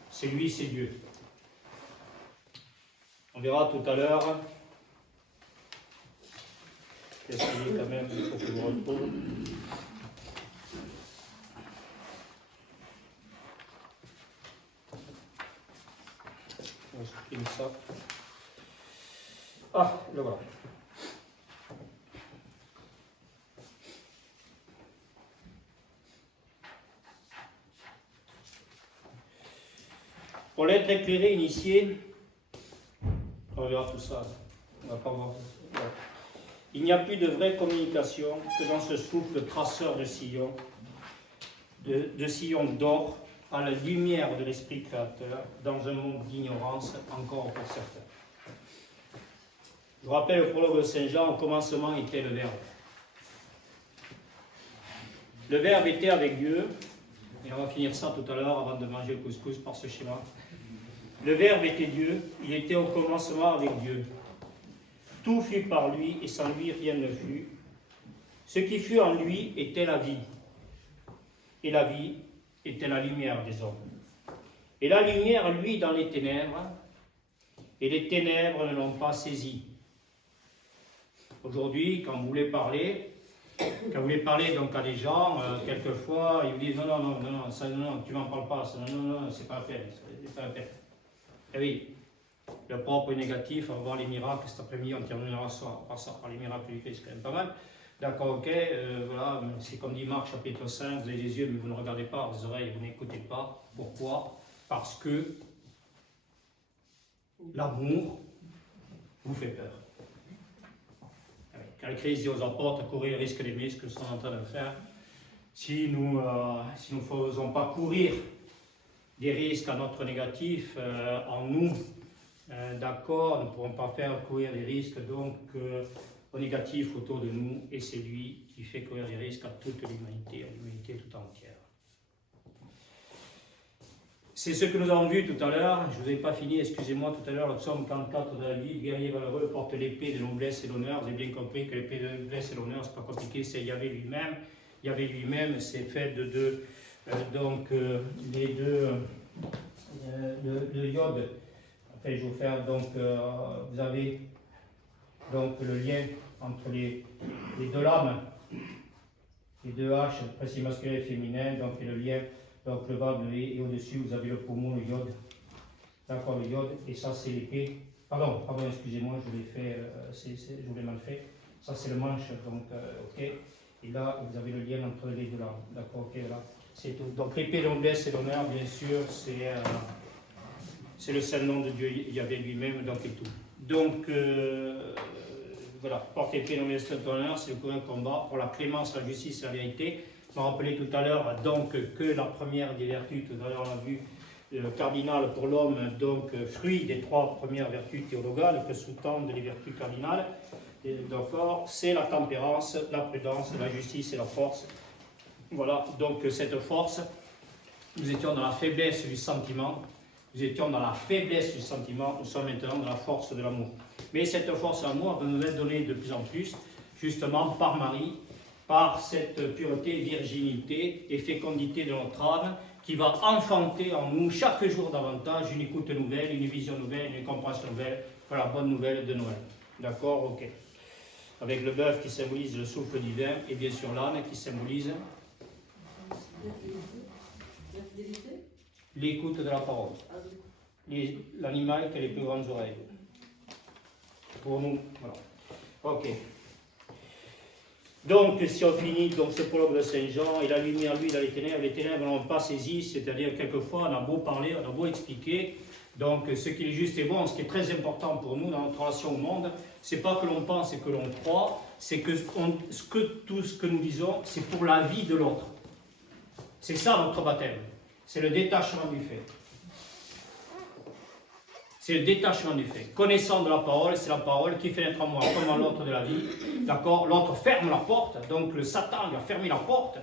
C'est lui, c'est Dieu. On verra tout à l'heure. Qu'est-ce qu'il est quand même, il faut que je vous retrouve. Je supprime ça. Ah, le voilà. Pour l'être éclairé, initié, on verra tout ça. On va pas voir. Il n'y a plus de vraie communication que dans ce souffle traceur de sillons, de sillons d'or, à la lumière de l'Esprit créateur, dans un monde d'ignorance encore pour certains. Je vous rappelle le prologue de Saint Jean, au commencement était le Verbe. Le Verbe était avec Dieu, et on va finir ça tout à l'heure avant de manger le couscous par ce schéma. Le Verbe était Dieu, il était au commencement avec Dieu. Tout fut par lui, et sans lui rien ne fut. Ce qui fut en lui était la vie, et la vie était la lumière des hommes. Et la lumière, lui, dans les ténèbres, et les ténèbres ne l'ont pas saisi. Aujourd'hui, quand vous voulez parler donc à des gens, quelquefois, ils vous disent non, ça, non, tu m'en parles pas, ça, non, c'est pas la peine, c'est pas la peine. Et oui, le propre et négatif, on va voir les miracles, cet après-midi, on terminera par ça, par les miracles du Christ, c'est quand même pas mal. D'accord, ok, voilà, c'est comme dit Marc, chapitre 5, vous avez les yeux, mais vous ne regardez pas, vos oreilles, vous n'écoutez pas. Pourquoi? Parce que l'amour vous fait peur. Quand le Christ dit aux apôtres, courir le risque d'aimer ce que nous sommes en train de faire, si nous ne faisons pas courir des risques à notre négatif en nous, d'accord, nous ne pourrons pas faire courir des risques donc au négatif autour de nous, et c'est lui qui fait courir des risques à toute l'humanité, à l'humanité tout entière. C'est ce que nous avons vu tout à l'heure, je ne vous ai pas fini, excusez-moi, tout à l'heure, le psaume 44 de la vie, le guerrier valeureux porte l'épée de noblesse et l'honneur. Vous avez bien compris que l'épée de noblesse et l'honneur, c'est pas compliqué, c'est Yahvé lui-même. Yahvé lui-même, c'est fait de deux, les deux, de Yod. Après, je vais vous faire, donc, vous avez donc le lien entre les deux lames, les deux haches, précis masculin et féminin, donc et le lien. Donc le Vav, le et au-dessus, vous avez le poumon, le Yod. D'accord, le Yod, et ça c'est l'épée. Pardon, excusez-moi, je l'ai fait, je l'ai mal fait. Ça c'est le manche, donc ok. Et là, vous avez le lien entre les deux lames. D'accord, ok, voilà. C'est tout. Donc l'épée de noblesse et l'honneur, bien sûr, c'est le seul nom de Dieu, il y avait lui-même, donc et tout. Donc, voilà, porte l'épée de noblesse et l'honneur, c'est le courant combat pour la clémence, la justice et la vérité. Je me rappelais tout à l'heure donc que la première des vertus, tout à l'heure on a vu le cardinal pour l'homme, donc fruit des trois premières vertus théologales que sous-tendent les vertus cardinales, d'accord, c'est la tempérance, la prudence, la justice et la force. Voilà, donc cette force, nous étions dans la faiblesse du sentiment, nous sommes maintenant dans la force de l'amour. Mais cette force de l'amour va nous être donnée de plus en plus, justement par Marie, par cette pureté, virginité et fécondité de notre âme qui va enfanter en nous chaque jour davantage une écoute nouvelle, une vision nouvelle, une compréhension nouvelle pour la bonne nouvelle de Noël. D'accord? Ok. avec le bœuf qui symbolise le souffle divin, et bien sûr l'âne qui symbolise l'écoute de la parole. L'animal qui a les plus grandes oreilles. Pour nous, voilà. Ok. Donc, si on finit donc, ce prologue de Saint Jean, et la lumière, lui, dans les ténèbres n'ont pas saisi, c'est-à-dire quelquefois on a beau parler, on a beau expliquer, donc ce qui est juste et bon, ce qui est très important pour nous dans notre relation au monde, c'est pas que l'on pense et que l'on croit, c'est que, tout ce que nous disons, c'est pour la vie de l'autre. C'est ça notre baptême, c'est le détachement du fait. C'est le détachement du fait. Connaissant de la parole, c'est la parole qui fait naître en moi comme en l'autre de la vie. D'accord? L'autre ferme la porte, donc le Satan lui a fermé la porte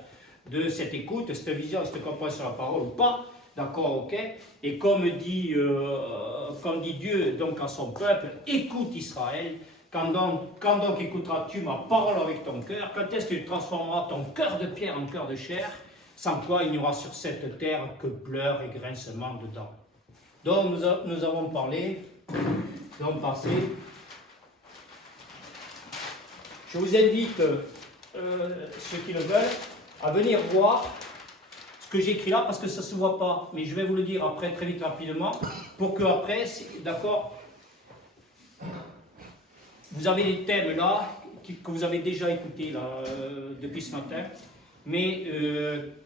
de cette écoute, cette vision, cette compréhension de la parole ou pas. D'accord, ok? Et comme dit Dieu donc à son peuple, écoute Israël, quand donc écouteras-tu ma parole avec ton cœur? Quand est-ce que tu transformeras ton cœur de pierre en cœur de chair? Sans quoi il n'y aura sur cette terre que pleurs et grincements de dents. Donc nous avons parlé dans le passé. Je vous invite, ceux qui le veulent, à venir voir ce que j'écris là, parce que ça ne se voit pas, mais je vais vous le dire après très vite, rapidement, pour que après, d'accord, vous avez des thèmes là, que vous avez déjà écoutés là, depuis ce matin, mais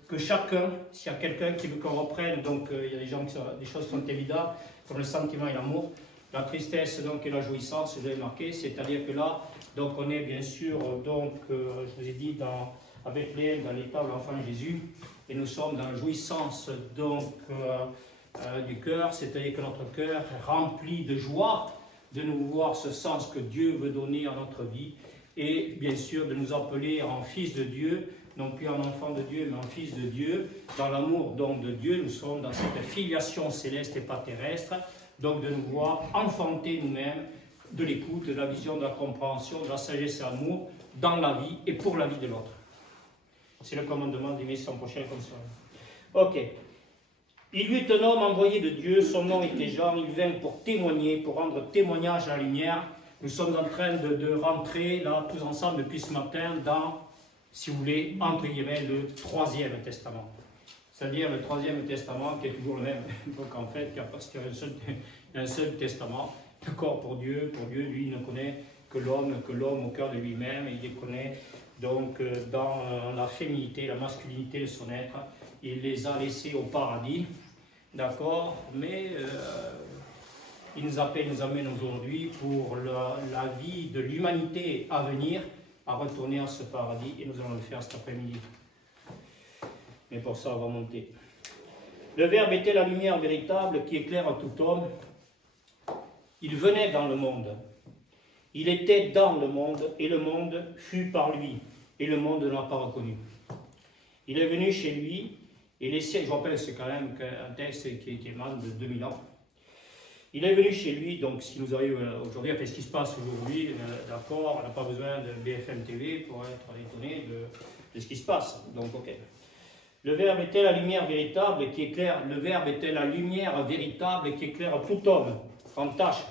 que chacun, s'il y a quelqu'un qui veut qu'on reprenne, donc il y a des choses qui sont évidentes, comme le sentiment et l'amour, la tristesse donc, et la jouissance, je l'ai marqué, c'est-à-dire que là, donc on est bien sûr, donc, je vous ai dit, avec Léa, dans l'état de l'enfant Jésus, et nous sommes dans la jouissance donc, du cœur, c'est-à-dire que notre cœur est rempli de joie, de nous voir ce sens que Dieu veut donner à notre vie, et bien sûr de nous appeler en fils de Dieu, non plus en enfant de Dieu, mais en fils de Dieu. Dans l'amour donc de Dieu, nous sommes dans cette filiation céleste et pas terrestre, donc de nous voir enfanter nous-mêmes de l'écoute, de la vision, de la compréhension, de la sagesse et de l'amour dans la vie et pour la vie de l'autre. C'est le commandement du Messie prochain comme ça. Ok. Il y eut un homme envoyé de Dieu, son nom était Jean, il vint pour témoigner, pour rendre témoignage à la lumière. Nous sommes en train de rentrer là tous ensemble depuis ce matin dans, si vous voulez, entre guillemets, le Troisième Testament. C'est-à-dire le Troisième Testament qui est toujours le même. Donc en fait, parce qu'il y a un seul testament, d'accord, pour Dieu. Pour Dieu, lui, il ne connaît que l'homme au cœur de lui-même. Il les connaît donc dans la féminité, la masculinité de son être. Il les a laissés au paradis, d'accord, mais il nous appelle, nous amène aujourd'hui pour la vie de l'humanité à venir, à retourner à ce paradis, et nous allons le faire cet après-midi. Mais pour ça, on va monter. Le Verbe était la lumière véritable qui éclaire à tout homme. Il venait dans le monde. Il était dans le monde, et le monde fut par lui, et le monde ne l'a pas reconnu. Il est venu chez lui, et les siècles, je rappelle, c'est quand même un texte qui émane de 2000 ans. Il est venu chez lui, donc ce qui nous arrive aujourd'hui, après ce qui se passe aujourd'hui, d'accord, on n'a pas besoin de BFM TV pour être étonné de ce qui se passe. Donc, ok. Le Verbe était la lumière véritable qui éclaire. Le Verbe était la lumière véritable qui éclaire tout homme en tâche.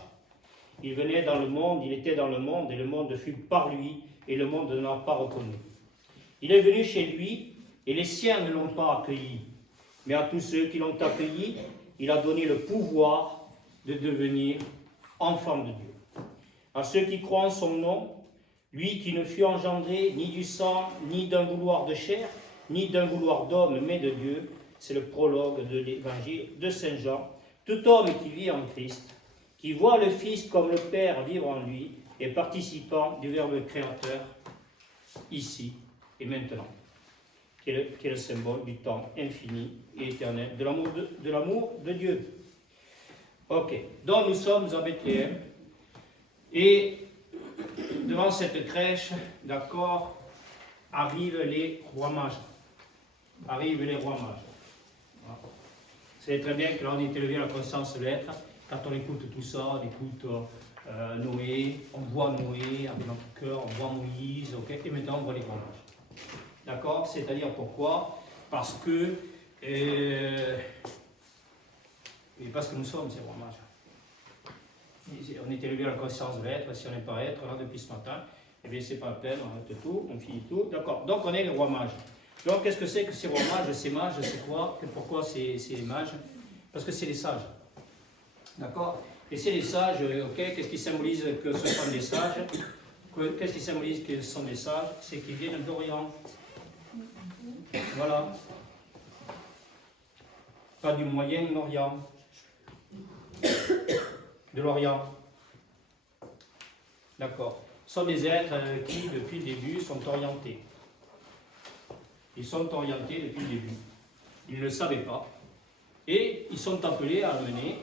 Il venait dans le monde, il était dans le monde, et le monde fut par lui, et le monde ne l'a pas reconnu. Il est venu chez lui, et les siens ne l'ont pas accueilli. Mais à tous ceux qui l'ont accueilli, il a donné le pouvoir de devenir enfants de Dieu. À ceux qui croient en son nom, lui qui ne fut engendré ni du sang, ni d'un vouloir de chair, ni d'un vouloir d'homme, mais de Dieu, c'est le prologue de l'évangile de Saint Jean. Tout homme qui vit en Christ, qui voit le Fils comme le Père vivre en lui, est participant du Verbe créateur, ici et maintenant, qui est le symbole du temps infini et éternel, de l'amour de Dieu. Ok, donc nous sommes à Bethléem, et devant cette crèche, d'accord, arrivent les rois mages. Arrivent les rois mages. Voilà. Vous savez très bien que là on est élevé à la conscience de l'être. Quand on écoute tout ça, on écoute Noé, on voit Noé avec notre cœur, on voit Moïse, ok, et maintenant on voit les rois mages. D'accord? C'est-à-dire pourquoi? Parce que nous sommes ces rois mages. On est élevé à la conscience de l'être, si on n'est pas être, là depuis ce matin, Eh bien, c'est pas la peine, on arrête tout, on finit tout. D'accord, donc on est les rois mages. Donc, qu'est-ce que c'est que ces rois mages, ces mages, c'est quoi? Pourquoi c'est les mages? Parce que c'est les sages. D'accord? Et c'est les sages, ok? Qu'est-ce qui symbolise que ce sont des sages? Qu'est-ce qui symbolise que ce sont des sages? C'est qu'ils viennent d'Orient. Voilà. Pas du Moyen-Orient. De l'Orient. D'accord. Ce sont des êtres qui, depuis le début, sont orientés. Ils sont orientés depuis le début. Ils ne le savaient pas. Et ils sont appelés à amener,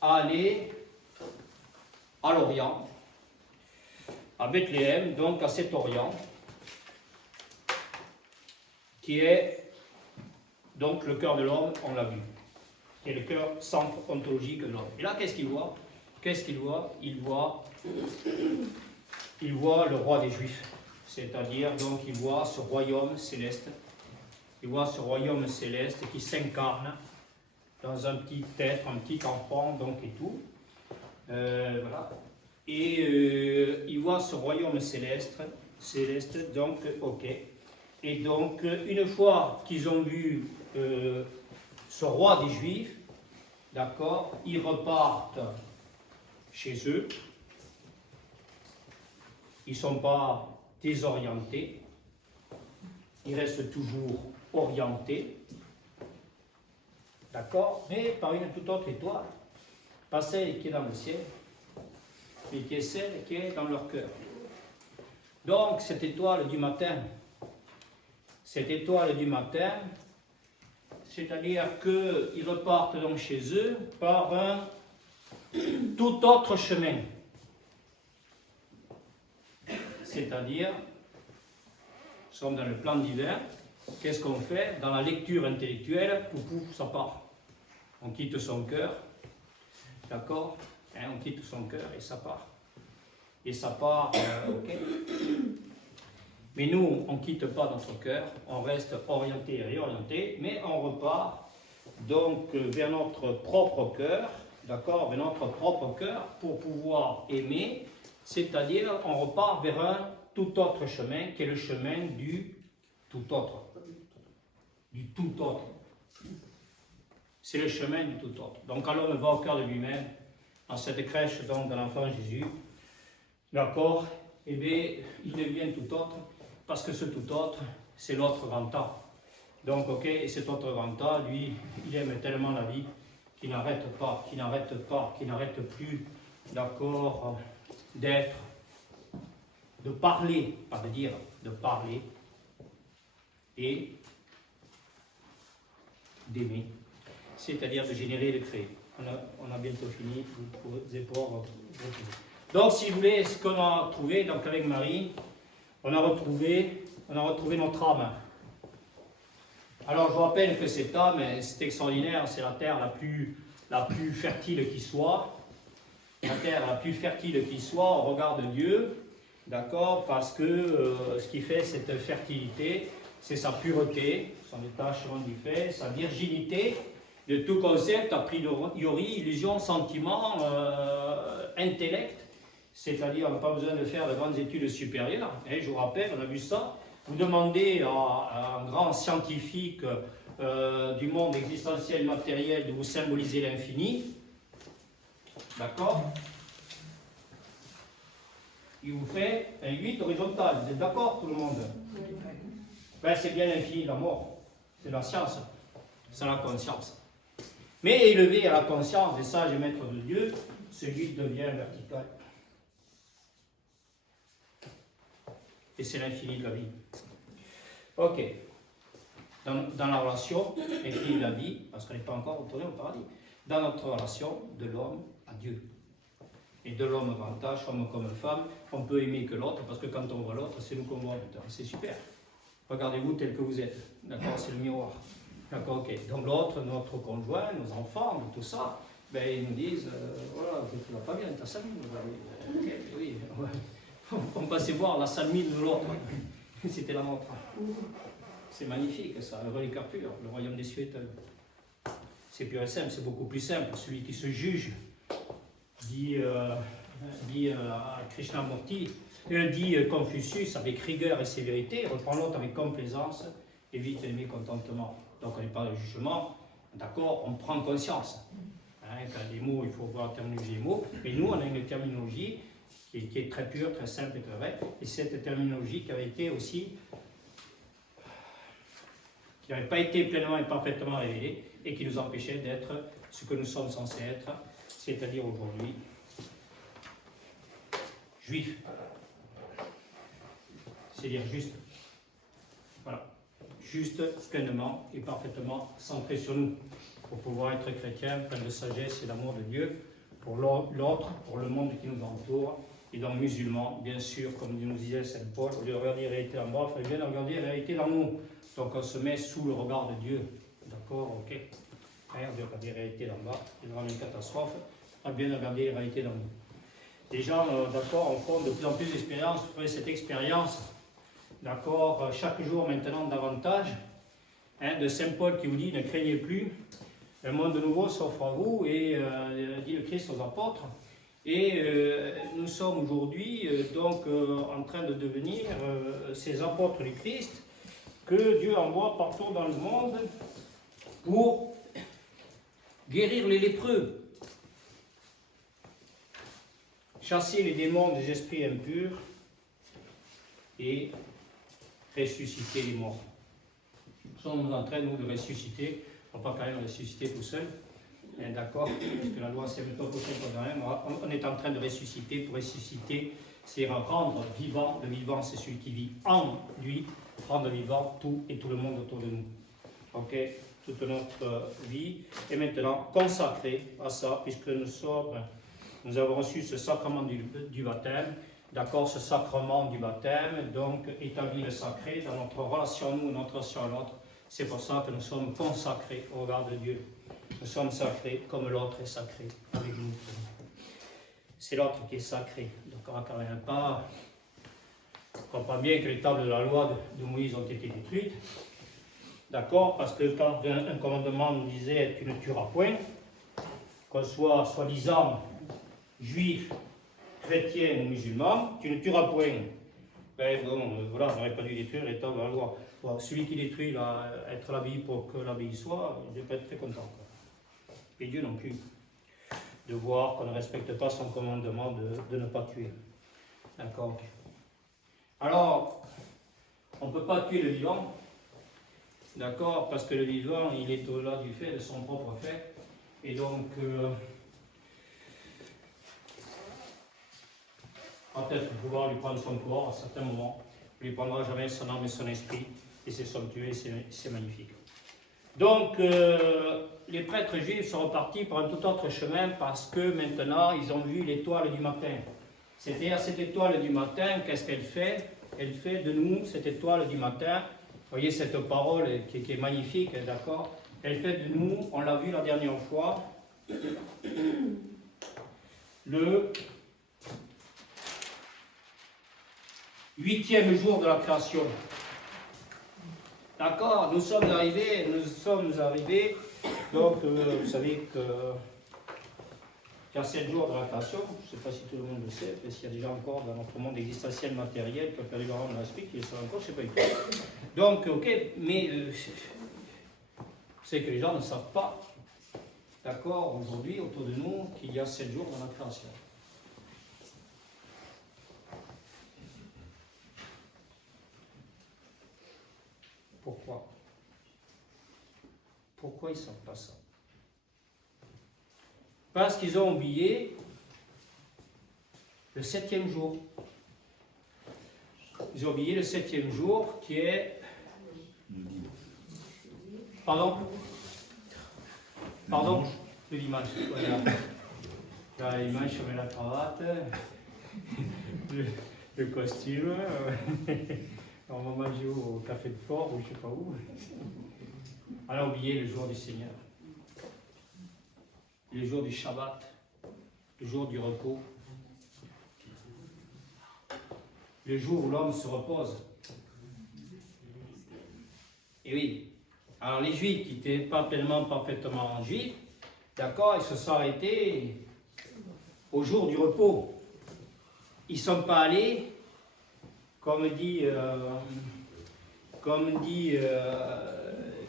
à aller à l'Orient, à Bethléem, donc à cet Orient, qui est donc le cœur de l'homme, on l'a vu, qui est le cœur centre ontologique de l'homme. Et là, qu'est-ce qu'il voit? Qu'est-ce qu'il voit? Il voit le roi des Juifs, c'est-à-dire, donc, il voit ce royaume céleste. Il voit ce royaume céleste qui s'incarne dans un petit être, un petit enfant, donc, et tout. Voilà. Et il voit ce royaume céleste, donc, ok. Et donc, une fois qu'ils ont vu ce roi des Juifs, d'accord, ils repartent chez eux. Ils ne sont pas désorientés, ils restent toujours orientés, d'accord, mais par une toute autre étoile, pas celle qui est dans le ciel, mais qui est celle qui est dans leur cœur. Donc, cette étoile du matin, c'est-à-dire qu'ils repartent donc chez eux par un tout autre chemin. C'est-à-dire, nous sommes dans le plan divin, qu'est-ce qu'on fait? Dans la lecture intellectuelle, ça part. On quitte son cœur, d'accord, hein, on quitte son cœur et ça part. Et ça part, ok. Mais nous, on ne quitte pas notre cœur, on reste orienté et réorienté, mais on repart donc vers notre propre cœur, d'accord, vers notre propre cœur pour pouvoir aimer, c'est-à-dire on repart vers un tout autre chemin qui est le chemin du tout autre. Du tout autre. C'est le chemin du tout autre. Donc quand l'homme va au cœur de lui-même, dans cette crèche donc de l'enfant Jésus, d'accord, eh bien il devient tout autre. Parce que ce tout autre, c'est l'autre grand temps. Donc, ok, et cet autre grand temps, lui, il aime tellement la vie qu'il n'arrête pas, qu'il n'arrête plus, d'accord, d'être, de parler, pas de dire, de parler et d'aimer, c'est-à-dire de générer et de créer. On a bientôt fini, vous pouvez pouvoir. Donc, si vous voulez, ce qu'on a trouvé, donc avec Marie, on a retrouvé notre âme. Alors je vous rappelle que cette âme, c'est extraordinaire, c'est la terre la plus fertile qui soit. La terre la plus fertile qui soit au regard de Dieu, d'accord, parce que ce qui fait cette fertilité, c'est sa pureté, son détachement du fait, sa virginité de tout concept, a priori, illusion, sentiment, intellect. C'est-à-dire, on n'a pas besoin de faire de grandes études supérieures. Et je vous rappelle, on a vu ça. Vous demandez à un grand scientifique du monde existentiel matériel de vous symboliser l'infini. D'accord? Il vous fait un 8 horizontal. Vous êtes d'accord, tout le monde? Ben, c'est bien l'infini, la mort. C'est la science. C'est la conscience. Mais élevé à la conscience des sages et maîtres de Dieu, ce 8 devient vertical. Et c'est l'infini de la vie. Ok. Dans la relation, l'infini de la vie, parce qu'on n'est pas encore retourné au paradis, dans notre relation de l'homme à Dieu. Et de l'homme avantage, homme comme femme, on peut aimer que l'autre, parce que quand on voit l'autre, c'est nous qu'on voit en même temps. C'est super. Regardez-vous tel que vous êtes. D'accord, c'est le miroir. D'accord, ok. Donc l'autre, notre conjoint, nos enfants, tout ça, ben, ils nous disent, voilà, tu vas pas bien, ta famille. Okay, oui, ouais. On passait voir la salmine de l'autre. C'était la nôtre. C'est magnifique ça, le reliquat pur, le royaume des cieux éternels. C'est pur et simple, c'est beaucoup plus simple. Celui qui se juge, dit à Krishnamurti, Dit Confucius avec rigueur et sévérité, reprends l'autre avec complaisance, évite les mécontentements. Donc on n'est pas dans le jugement, d'accord, on prend conscience. Quand les mots, il faut voir la terminologie des mots, mais nous on a une terminologie qui est très pure, très simple et très vraie, et cette terminologie qui avait été aussi, qui n'avait pas été pleinement et parfaitement révélée, et qui nous empêchait d'être ce que nous sommes censés être, c'est-à-dire aujourd'hui juifs. C'est-à-dire juste, voilà, juste, pleinement et parfaitement centré sur nous, pour pouvoir être chrétien, plein de sagesse et d'amour de Dieu, pour l'autre, pour le monde qui nous entoure, et donc musulmans, bien sûr, comme nous disait Saint Paul, au lieu de regarder la réalité en bas, il faut bien regarder la réalité dans nous. Donc on se met sous le regard de Dieu, d'accord, ok. On doit regarder la réalité d'en bas, il y aura une catastrophe, on va bien regarder la réalité dans nous. Les gens, d'accord, font de plus en plus d'expériences, vous ferez cette expérience, d'accord, chaque jour maintenant davantage, de Saint Paul qui vous dit, ne craignez plus, un monde nouveau s'offre à vous, et dit le Christ aux apôtres, et nous sommes aujourd'hui donc en train de devenir ces apôtres du Christ, que Dieu envoie partout dans le monde pour guérir les lépreux, chasser les démons des esprits impurs et ressusciter les morts. Nous sommes en train, nous, de ressusciter. On ne va pas quand même ressusciter tout seul, d'accord, parce que la loi c'est plutôt quand même. On est en train de ressusciter. Pour ressusciter, c'est rendre vivant. Le vivant, c'est celui qui vit en lui, rendre vivant tout et tout le monde autour de nous. Ok, toute notre vie est maintenant consacrée à ça, puisque nous avons reçu ce sacrement du baptême, d'accord, ce sacrement du baptême, donc établit le sacré dans notre relation nous, notre relation à l'autre. C'est pour ça que nous sommes consacrés au regard de Dieu. Nous sommes sacrés comme l'autre est sacré avec nous. C'est l'autre qui est sacré. Donc on ne quand même pas. On comprend bien que les tables de la loi de Moïse ont été détruites. D'accord, parce que quand un commandement nous disait tu ne tueras point, qu'on soit soi-disant juif, chrétien ou musulman, tu ne tueras point. Ben bon, voilà, on n'aurait pas dû détruire les tables de la loi. Bon, celui qui détruit être l'abbaye pour que l'abbaye soit, il ne peut être très content. Quoi. Et Dieu non plus. De voir qu'on ne respecte pas son commandement de ne pas tuer. D'accord. Alors, on ne peut pas tuer le vivant. D'accord, parce que le vivant, il est au-delà du fait de son propre fait. Et donc, peut-être pouvoir lui prendre son corps à certains moments. Il ne lui prendra jamais son âme et son esprit. Et c'est somptueux et c'est magnifique. Donc, les prêtres juifs sont repartis pour un tout autre chemin parce que maintenant, ils ont vu l'étoile du matin. C'est-à-dire, cette étoile du matin, qu'est-ce qu'elle fait? Elle fait de nous, cette étoile du matin, vous voyez cette parole qui est magnifique, d'accord? Elle fait de nous, on l'a vu la dernière fois, le 8e jour de la création. D'accord, nous sommes arrivés, donc vous savez qu'il y a 7 jours de la création, je ne sais pas si tout le monde le sait, mais s'il y a déjà encore dans notre monde existentiel matériel qui a perdu le rang de l'esprit, qui le savent encore, je ne sais pas. Donc, ok, mais c'est que les gens ne savent pas, d'accord, aujourd'hui, autour de nous, qu'il y a 7 jours dans la création. Pourquoi? Pourquoi ils ne savent pas ça? Parce qu'ils ont oublié le 7e jour. Ils ont oublié le 7e jour qui est... Pardon? Pardon? Le dimanche. Voilà. Le dimanche, je mets la cravate, le costume. On va manger au café de Fort ou je ne sais pas où. On a oublié le jour du Seigneur. Le jour du Shabbat. Le jour du repos. Le jour où l'homme se repose. Et oui. Alors les Juifs qui n'étaient pas pleinement, parfaitement Juifs, d'accord, ils se sont arrêtés au jour du repos. Ils ne sont pas allés comme dit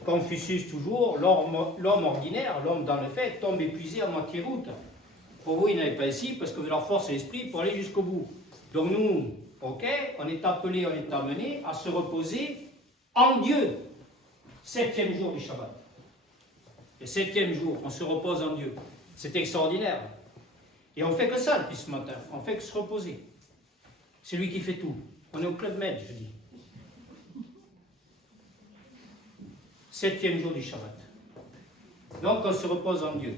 Confucius toujours, l'homme ordinaire, l'homme dans le fait, tombe épuisé à moitié route. Pour vous, il n'avait pas ici parce que vous avez leur force et l'esprit pour aller jusqu'au bout. Donc nous, ok, on est appelé, on est amené à se reposer en Dieu. 7e jour du Shabbat. Le 7e jour, on se repose en Dieu. C'est extraordinaire. Et on ne fait que ça depuis ce matin. On ne fait que se reposer. C'est lui qui fait tout. On est au Club Med, je dis. 7e jour du Shabbat. Donc on se repose en Dieu.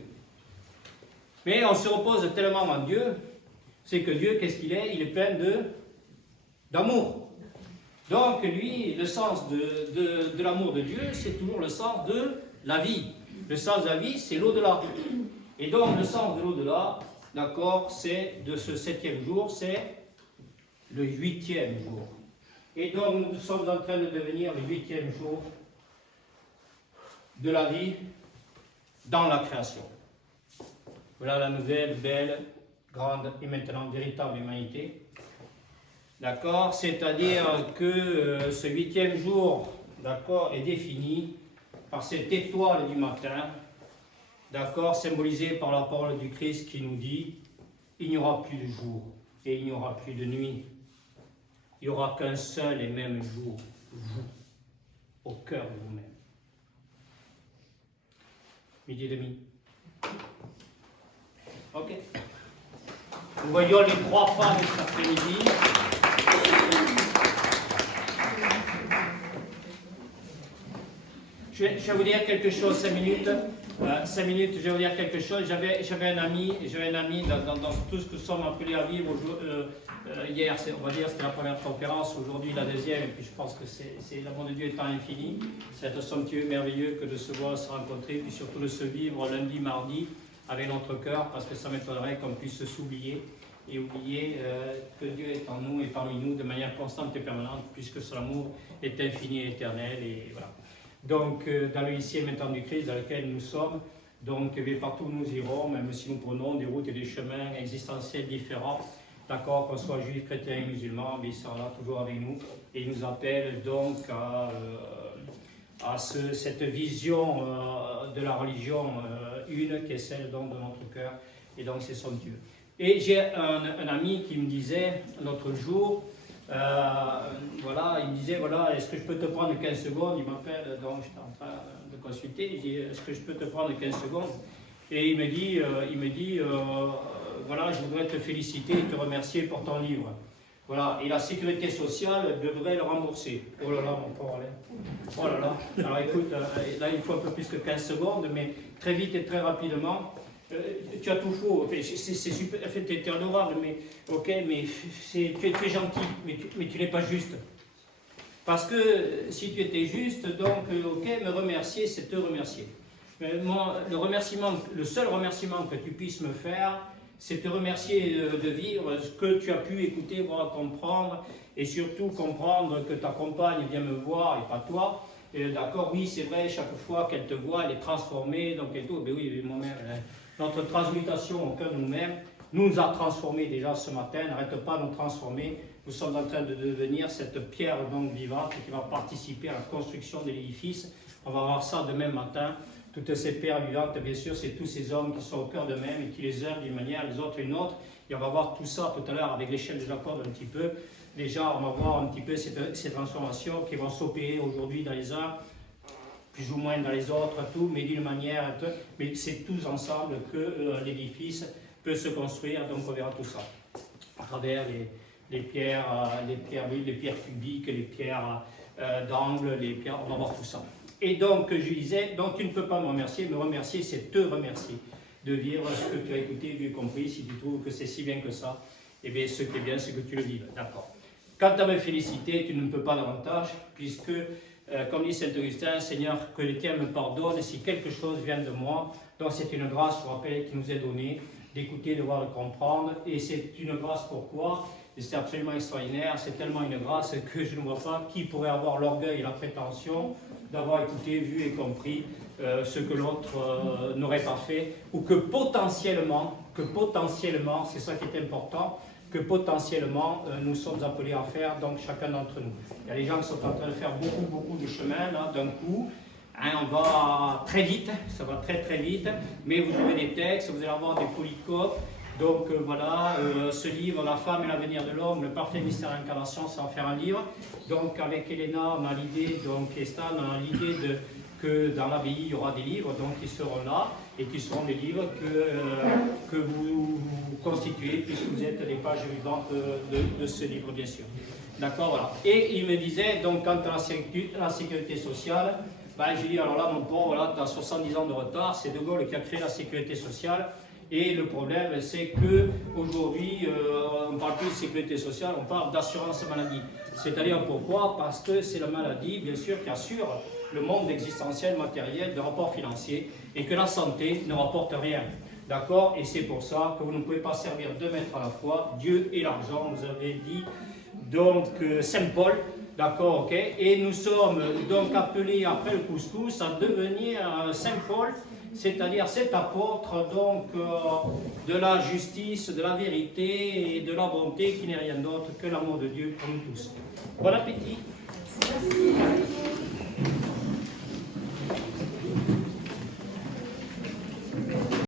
Mais on se repose tellement en Dieu, c'est que Dieu, qu'est-ce qu'il est? Il est plein d'amour. Donc lui, le sens de l'amour de Dieu, c'est toujours le sens de la vie. Le sens de la vie, c'est l'au-delà. Et donc le sens de l'au-delà, d'accord, c'est de ce 7e jour, c'est le 8e jour. Et donc nous sommes en train de devenir le 8e jour de la vie dans la création. Voilà la nouvelle, belle, grande et maintenant véritable humanité. D'accord? C'est-à-dire que ce 8e jour, d'accord, est défini par cette étoile du matin, d'accord, symbolisée par la parole du Christ qui nous dit « Il n'y aura plus de jour et il n'y aura plus de nuit. Il n'y aura qu'un seul et même jour, vous, au cœur de vous-même. » Midi et demi. Ok. Nous voyons les 3 femmes cet après-midi. Je vais vous dire quelque chose, 5 minutes. 5 minutes, je vais vous dire quelque chose. J'avais un ami dans tout ce que nous sommes appelés à vivre hier, on va dire, c'était la première conférence, aujourd'hui la deuxième, et puis je pense que c'est l'amour de Dieu étant infini. C'est somptueux, merveilleux que de se voir, se rencontrer, puis surtout de se vivre lundi, mardi, avec notre cœur, parce que ça m'étonnerait qu'on puisse s'oublier et oublier que Dieu est en nous et parmi nous de manière constante et permanente, puisque son amour est infini et éternel. Et voilà. Donc, dans le 8e temps du Christ, dans lequel nous sommes, donc partout où nous irons, même si nous prenons des routes et des chemins existentiels différents, d'accord, qu'on soit juif, chrétien et musulman, mais il sera là toujours avec nous et il nous appelle donc à cette vision de la religion une qui est celle donc de notre cœur, et donc c'est son Dieu. Et j'ai un ami qui me disait l'autre jour, voilà, il me disait, voilà, est-ce que je peux te prendre 15 secondes? Il m'appelle, donc j'étais en train de consulter, il dit, est-ce que je peux te prendre 15 secondes? Et il me dit, voilà, je voudrais te féliciter et te remercier pour ton livre. Voilà, et la sécurité sociale devrait le rembourser. Oh là là, mon pauvre Alain. Oh là là. Alors écoute, là il faut un peu plus que 15 secondes, mais très vite et très rapidement. Tu as tout faux, c'est super, en fait, tu es adorable, mais ok, mais tu es gentil, mais tu n'es pas juste. Parce que si tu étais juste, donc ok, me remercier, c'est te remercier. Mais moi, le seul remerciement que tu puisses me faire, c'est te remercier de vivre ce que tu as pu écouter, voir, comprendre, et surtout comprendre que ta compagne vient me voir et pas toi. D'accord, oui, c'est vrai, chaque fois qu'elle te voit, elle est transformée, donc et tout. Mais oui, moi-même, notre transmutation au cœur de nous-mêmes nous a transformés déjà ce matin. N'arrête pas de nous transformer. Nous sommes en train de devenir cette pierre donc vivante qui va participer à la construction de l'édifice. On va voir ça demain matin. Toutes ces pierres vivantes, bien sûr, c'est tous ces hommes qui sont au cœur d'eux-mêmes et qui les uns d'une manière, les autres d'une autre. Et on va voir tout ça tout à l'heure avec l'échelle de Jacob un petit peu. Déjà, on va voir un petit peu ces transformations qui vont s'opérer aujourd'hui dans les uns, plus ou moins dans les autres, tout, mais d'une manière, mais c'est tous ensemble que l'édifice peut se construire. Donc on verra tout ça à travers les pierres cubiques, les pierres d'angle, les pierres, on va voir tout ça. Et donc je disais, donc tu ne peux pas me remercier, c'est te remercier de vivre ce que tu as écouté, vu et compris. Si tu trouves que c'est si bien que ça, eh bien ce qui est bien, c'est que tu le vives, d'accord. Quant à me féliciter, tu ne peux pas davantage, puisque, comme dit Saint Augustin, Seigneur, que les tiens me pardonnent si quelque chose vient de moi. Donc c'est une grâce, je rappelle, qui nous est donnée, d'écouter, de voir, de comprendre. Et c'est une grâce pourquoi? Et c'est absolument extraordinaire, c'est tellement une grâce que je ne vois pas qui pourrait avoir l'orgueil et la prétention d'avoir écouté, vu et compris ce que l'autre n'aurait pas fait, ou que potentiellement, c'est ça qui est important, que potentiellement nous sommes appelés à faire, donc chacun d'entre nous. Il y a des gens qui sont en train de faire beaucoup de chemin là d'un coup. Hein, on va très vite, ça va très vite, mais vous avez des textes, vous allez avoir des polycopes. Donc voilà, ce livre, La femme et l'avenir de l'homme, le parfait mystère de l'incarnation, ça va faire un livre. Donc avec Elena, on a l'idée, donc et Stan, on a l'idée que dans l'abbaye, il y aura des livres donc, qui seront là et qui seront des livres que vous constituez puisque vous êtes les pages vivantes de ce livre, bien sûr. D'accord, voilà. Et il me disait, donc quant à la sécurité sociale, ben, j'ai dit, alors là, mon pauvre, voilà, tu as 70 ans de retard, c'est De Gaulle qui a créé la sécurité sociale. Et le problème, c'est qu'aujourd'hui, on ne parle plus de sécurité sociale, on parle d'assurance maladie. C'est-à-dire pourquoi? Parce que c'est la maladie, bien sûr, qui assure le monde existentiel, matériel, de rapports financiers, et que la santé ne rapporte rien. D'accord? Et c'est pour ça que vous ne pouvez pas servir deux maîtres à la fois, Dieu et l'argent, vous avez dit, donc Saint Paul. D'accord, ok? Et nous sommes donc appelés, après le couscous, à devenir Saint Paul, c'est-à-dire cet apôtre donc, de la justice, de la vérité et de la bonté qui n'est rien d'autre que l'amour de Dieu pour nous tous. Bon appétit! Merci.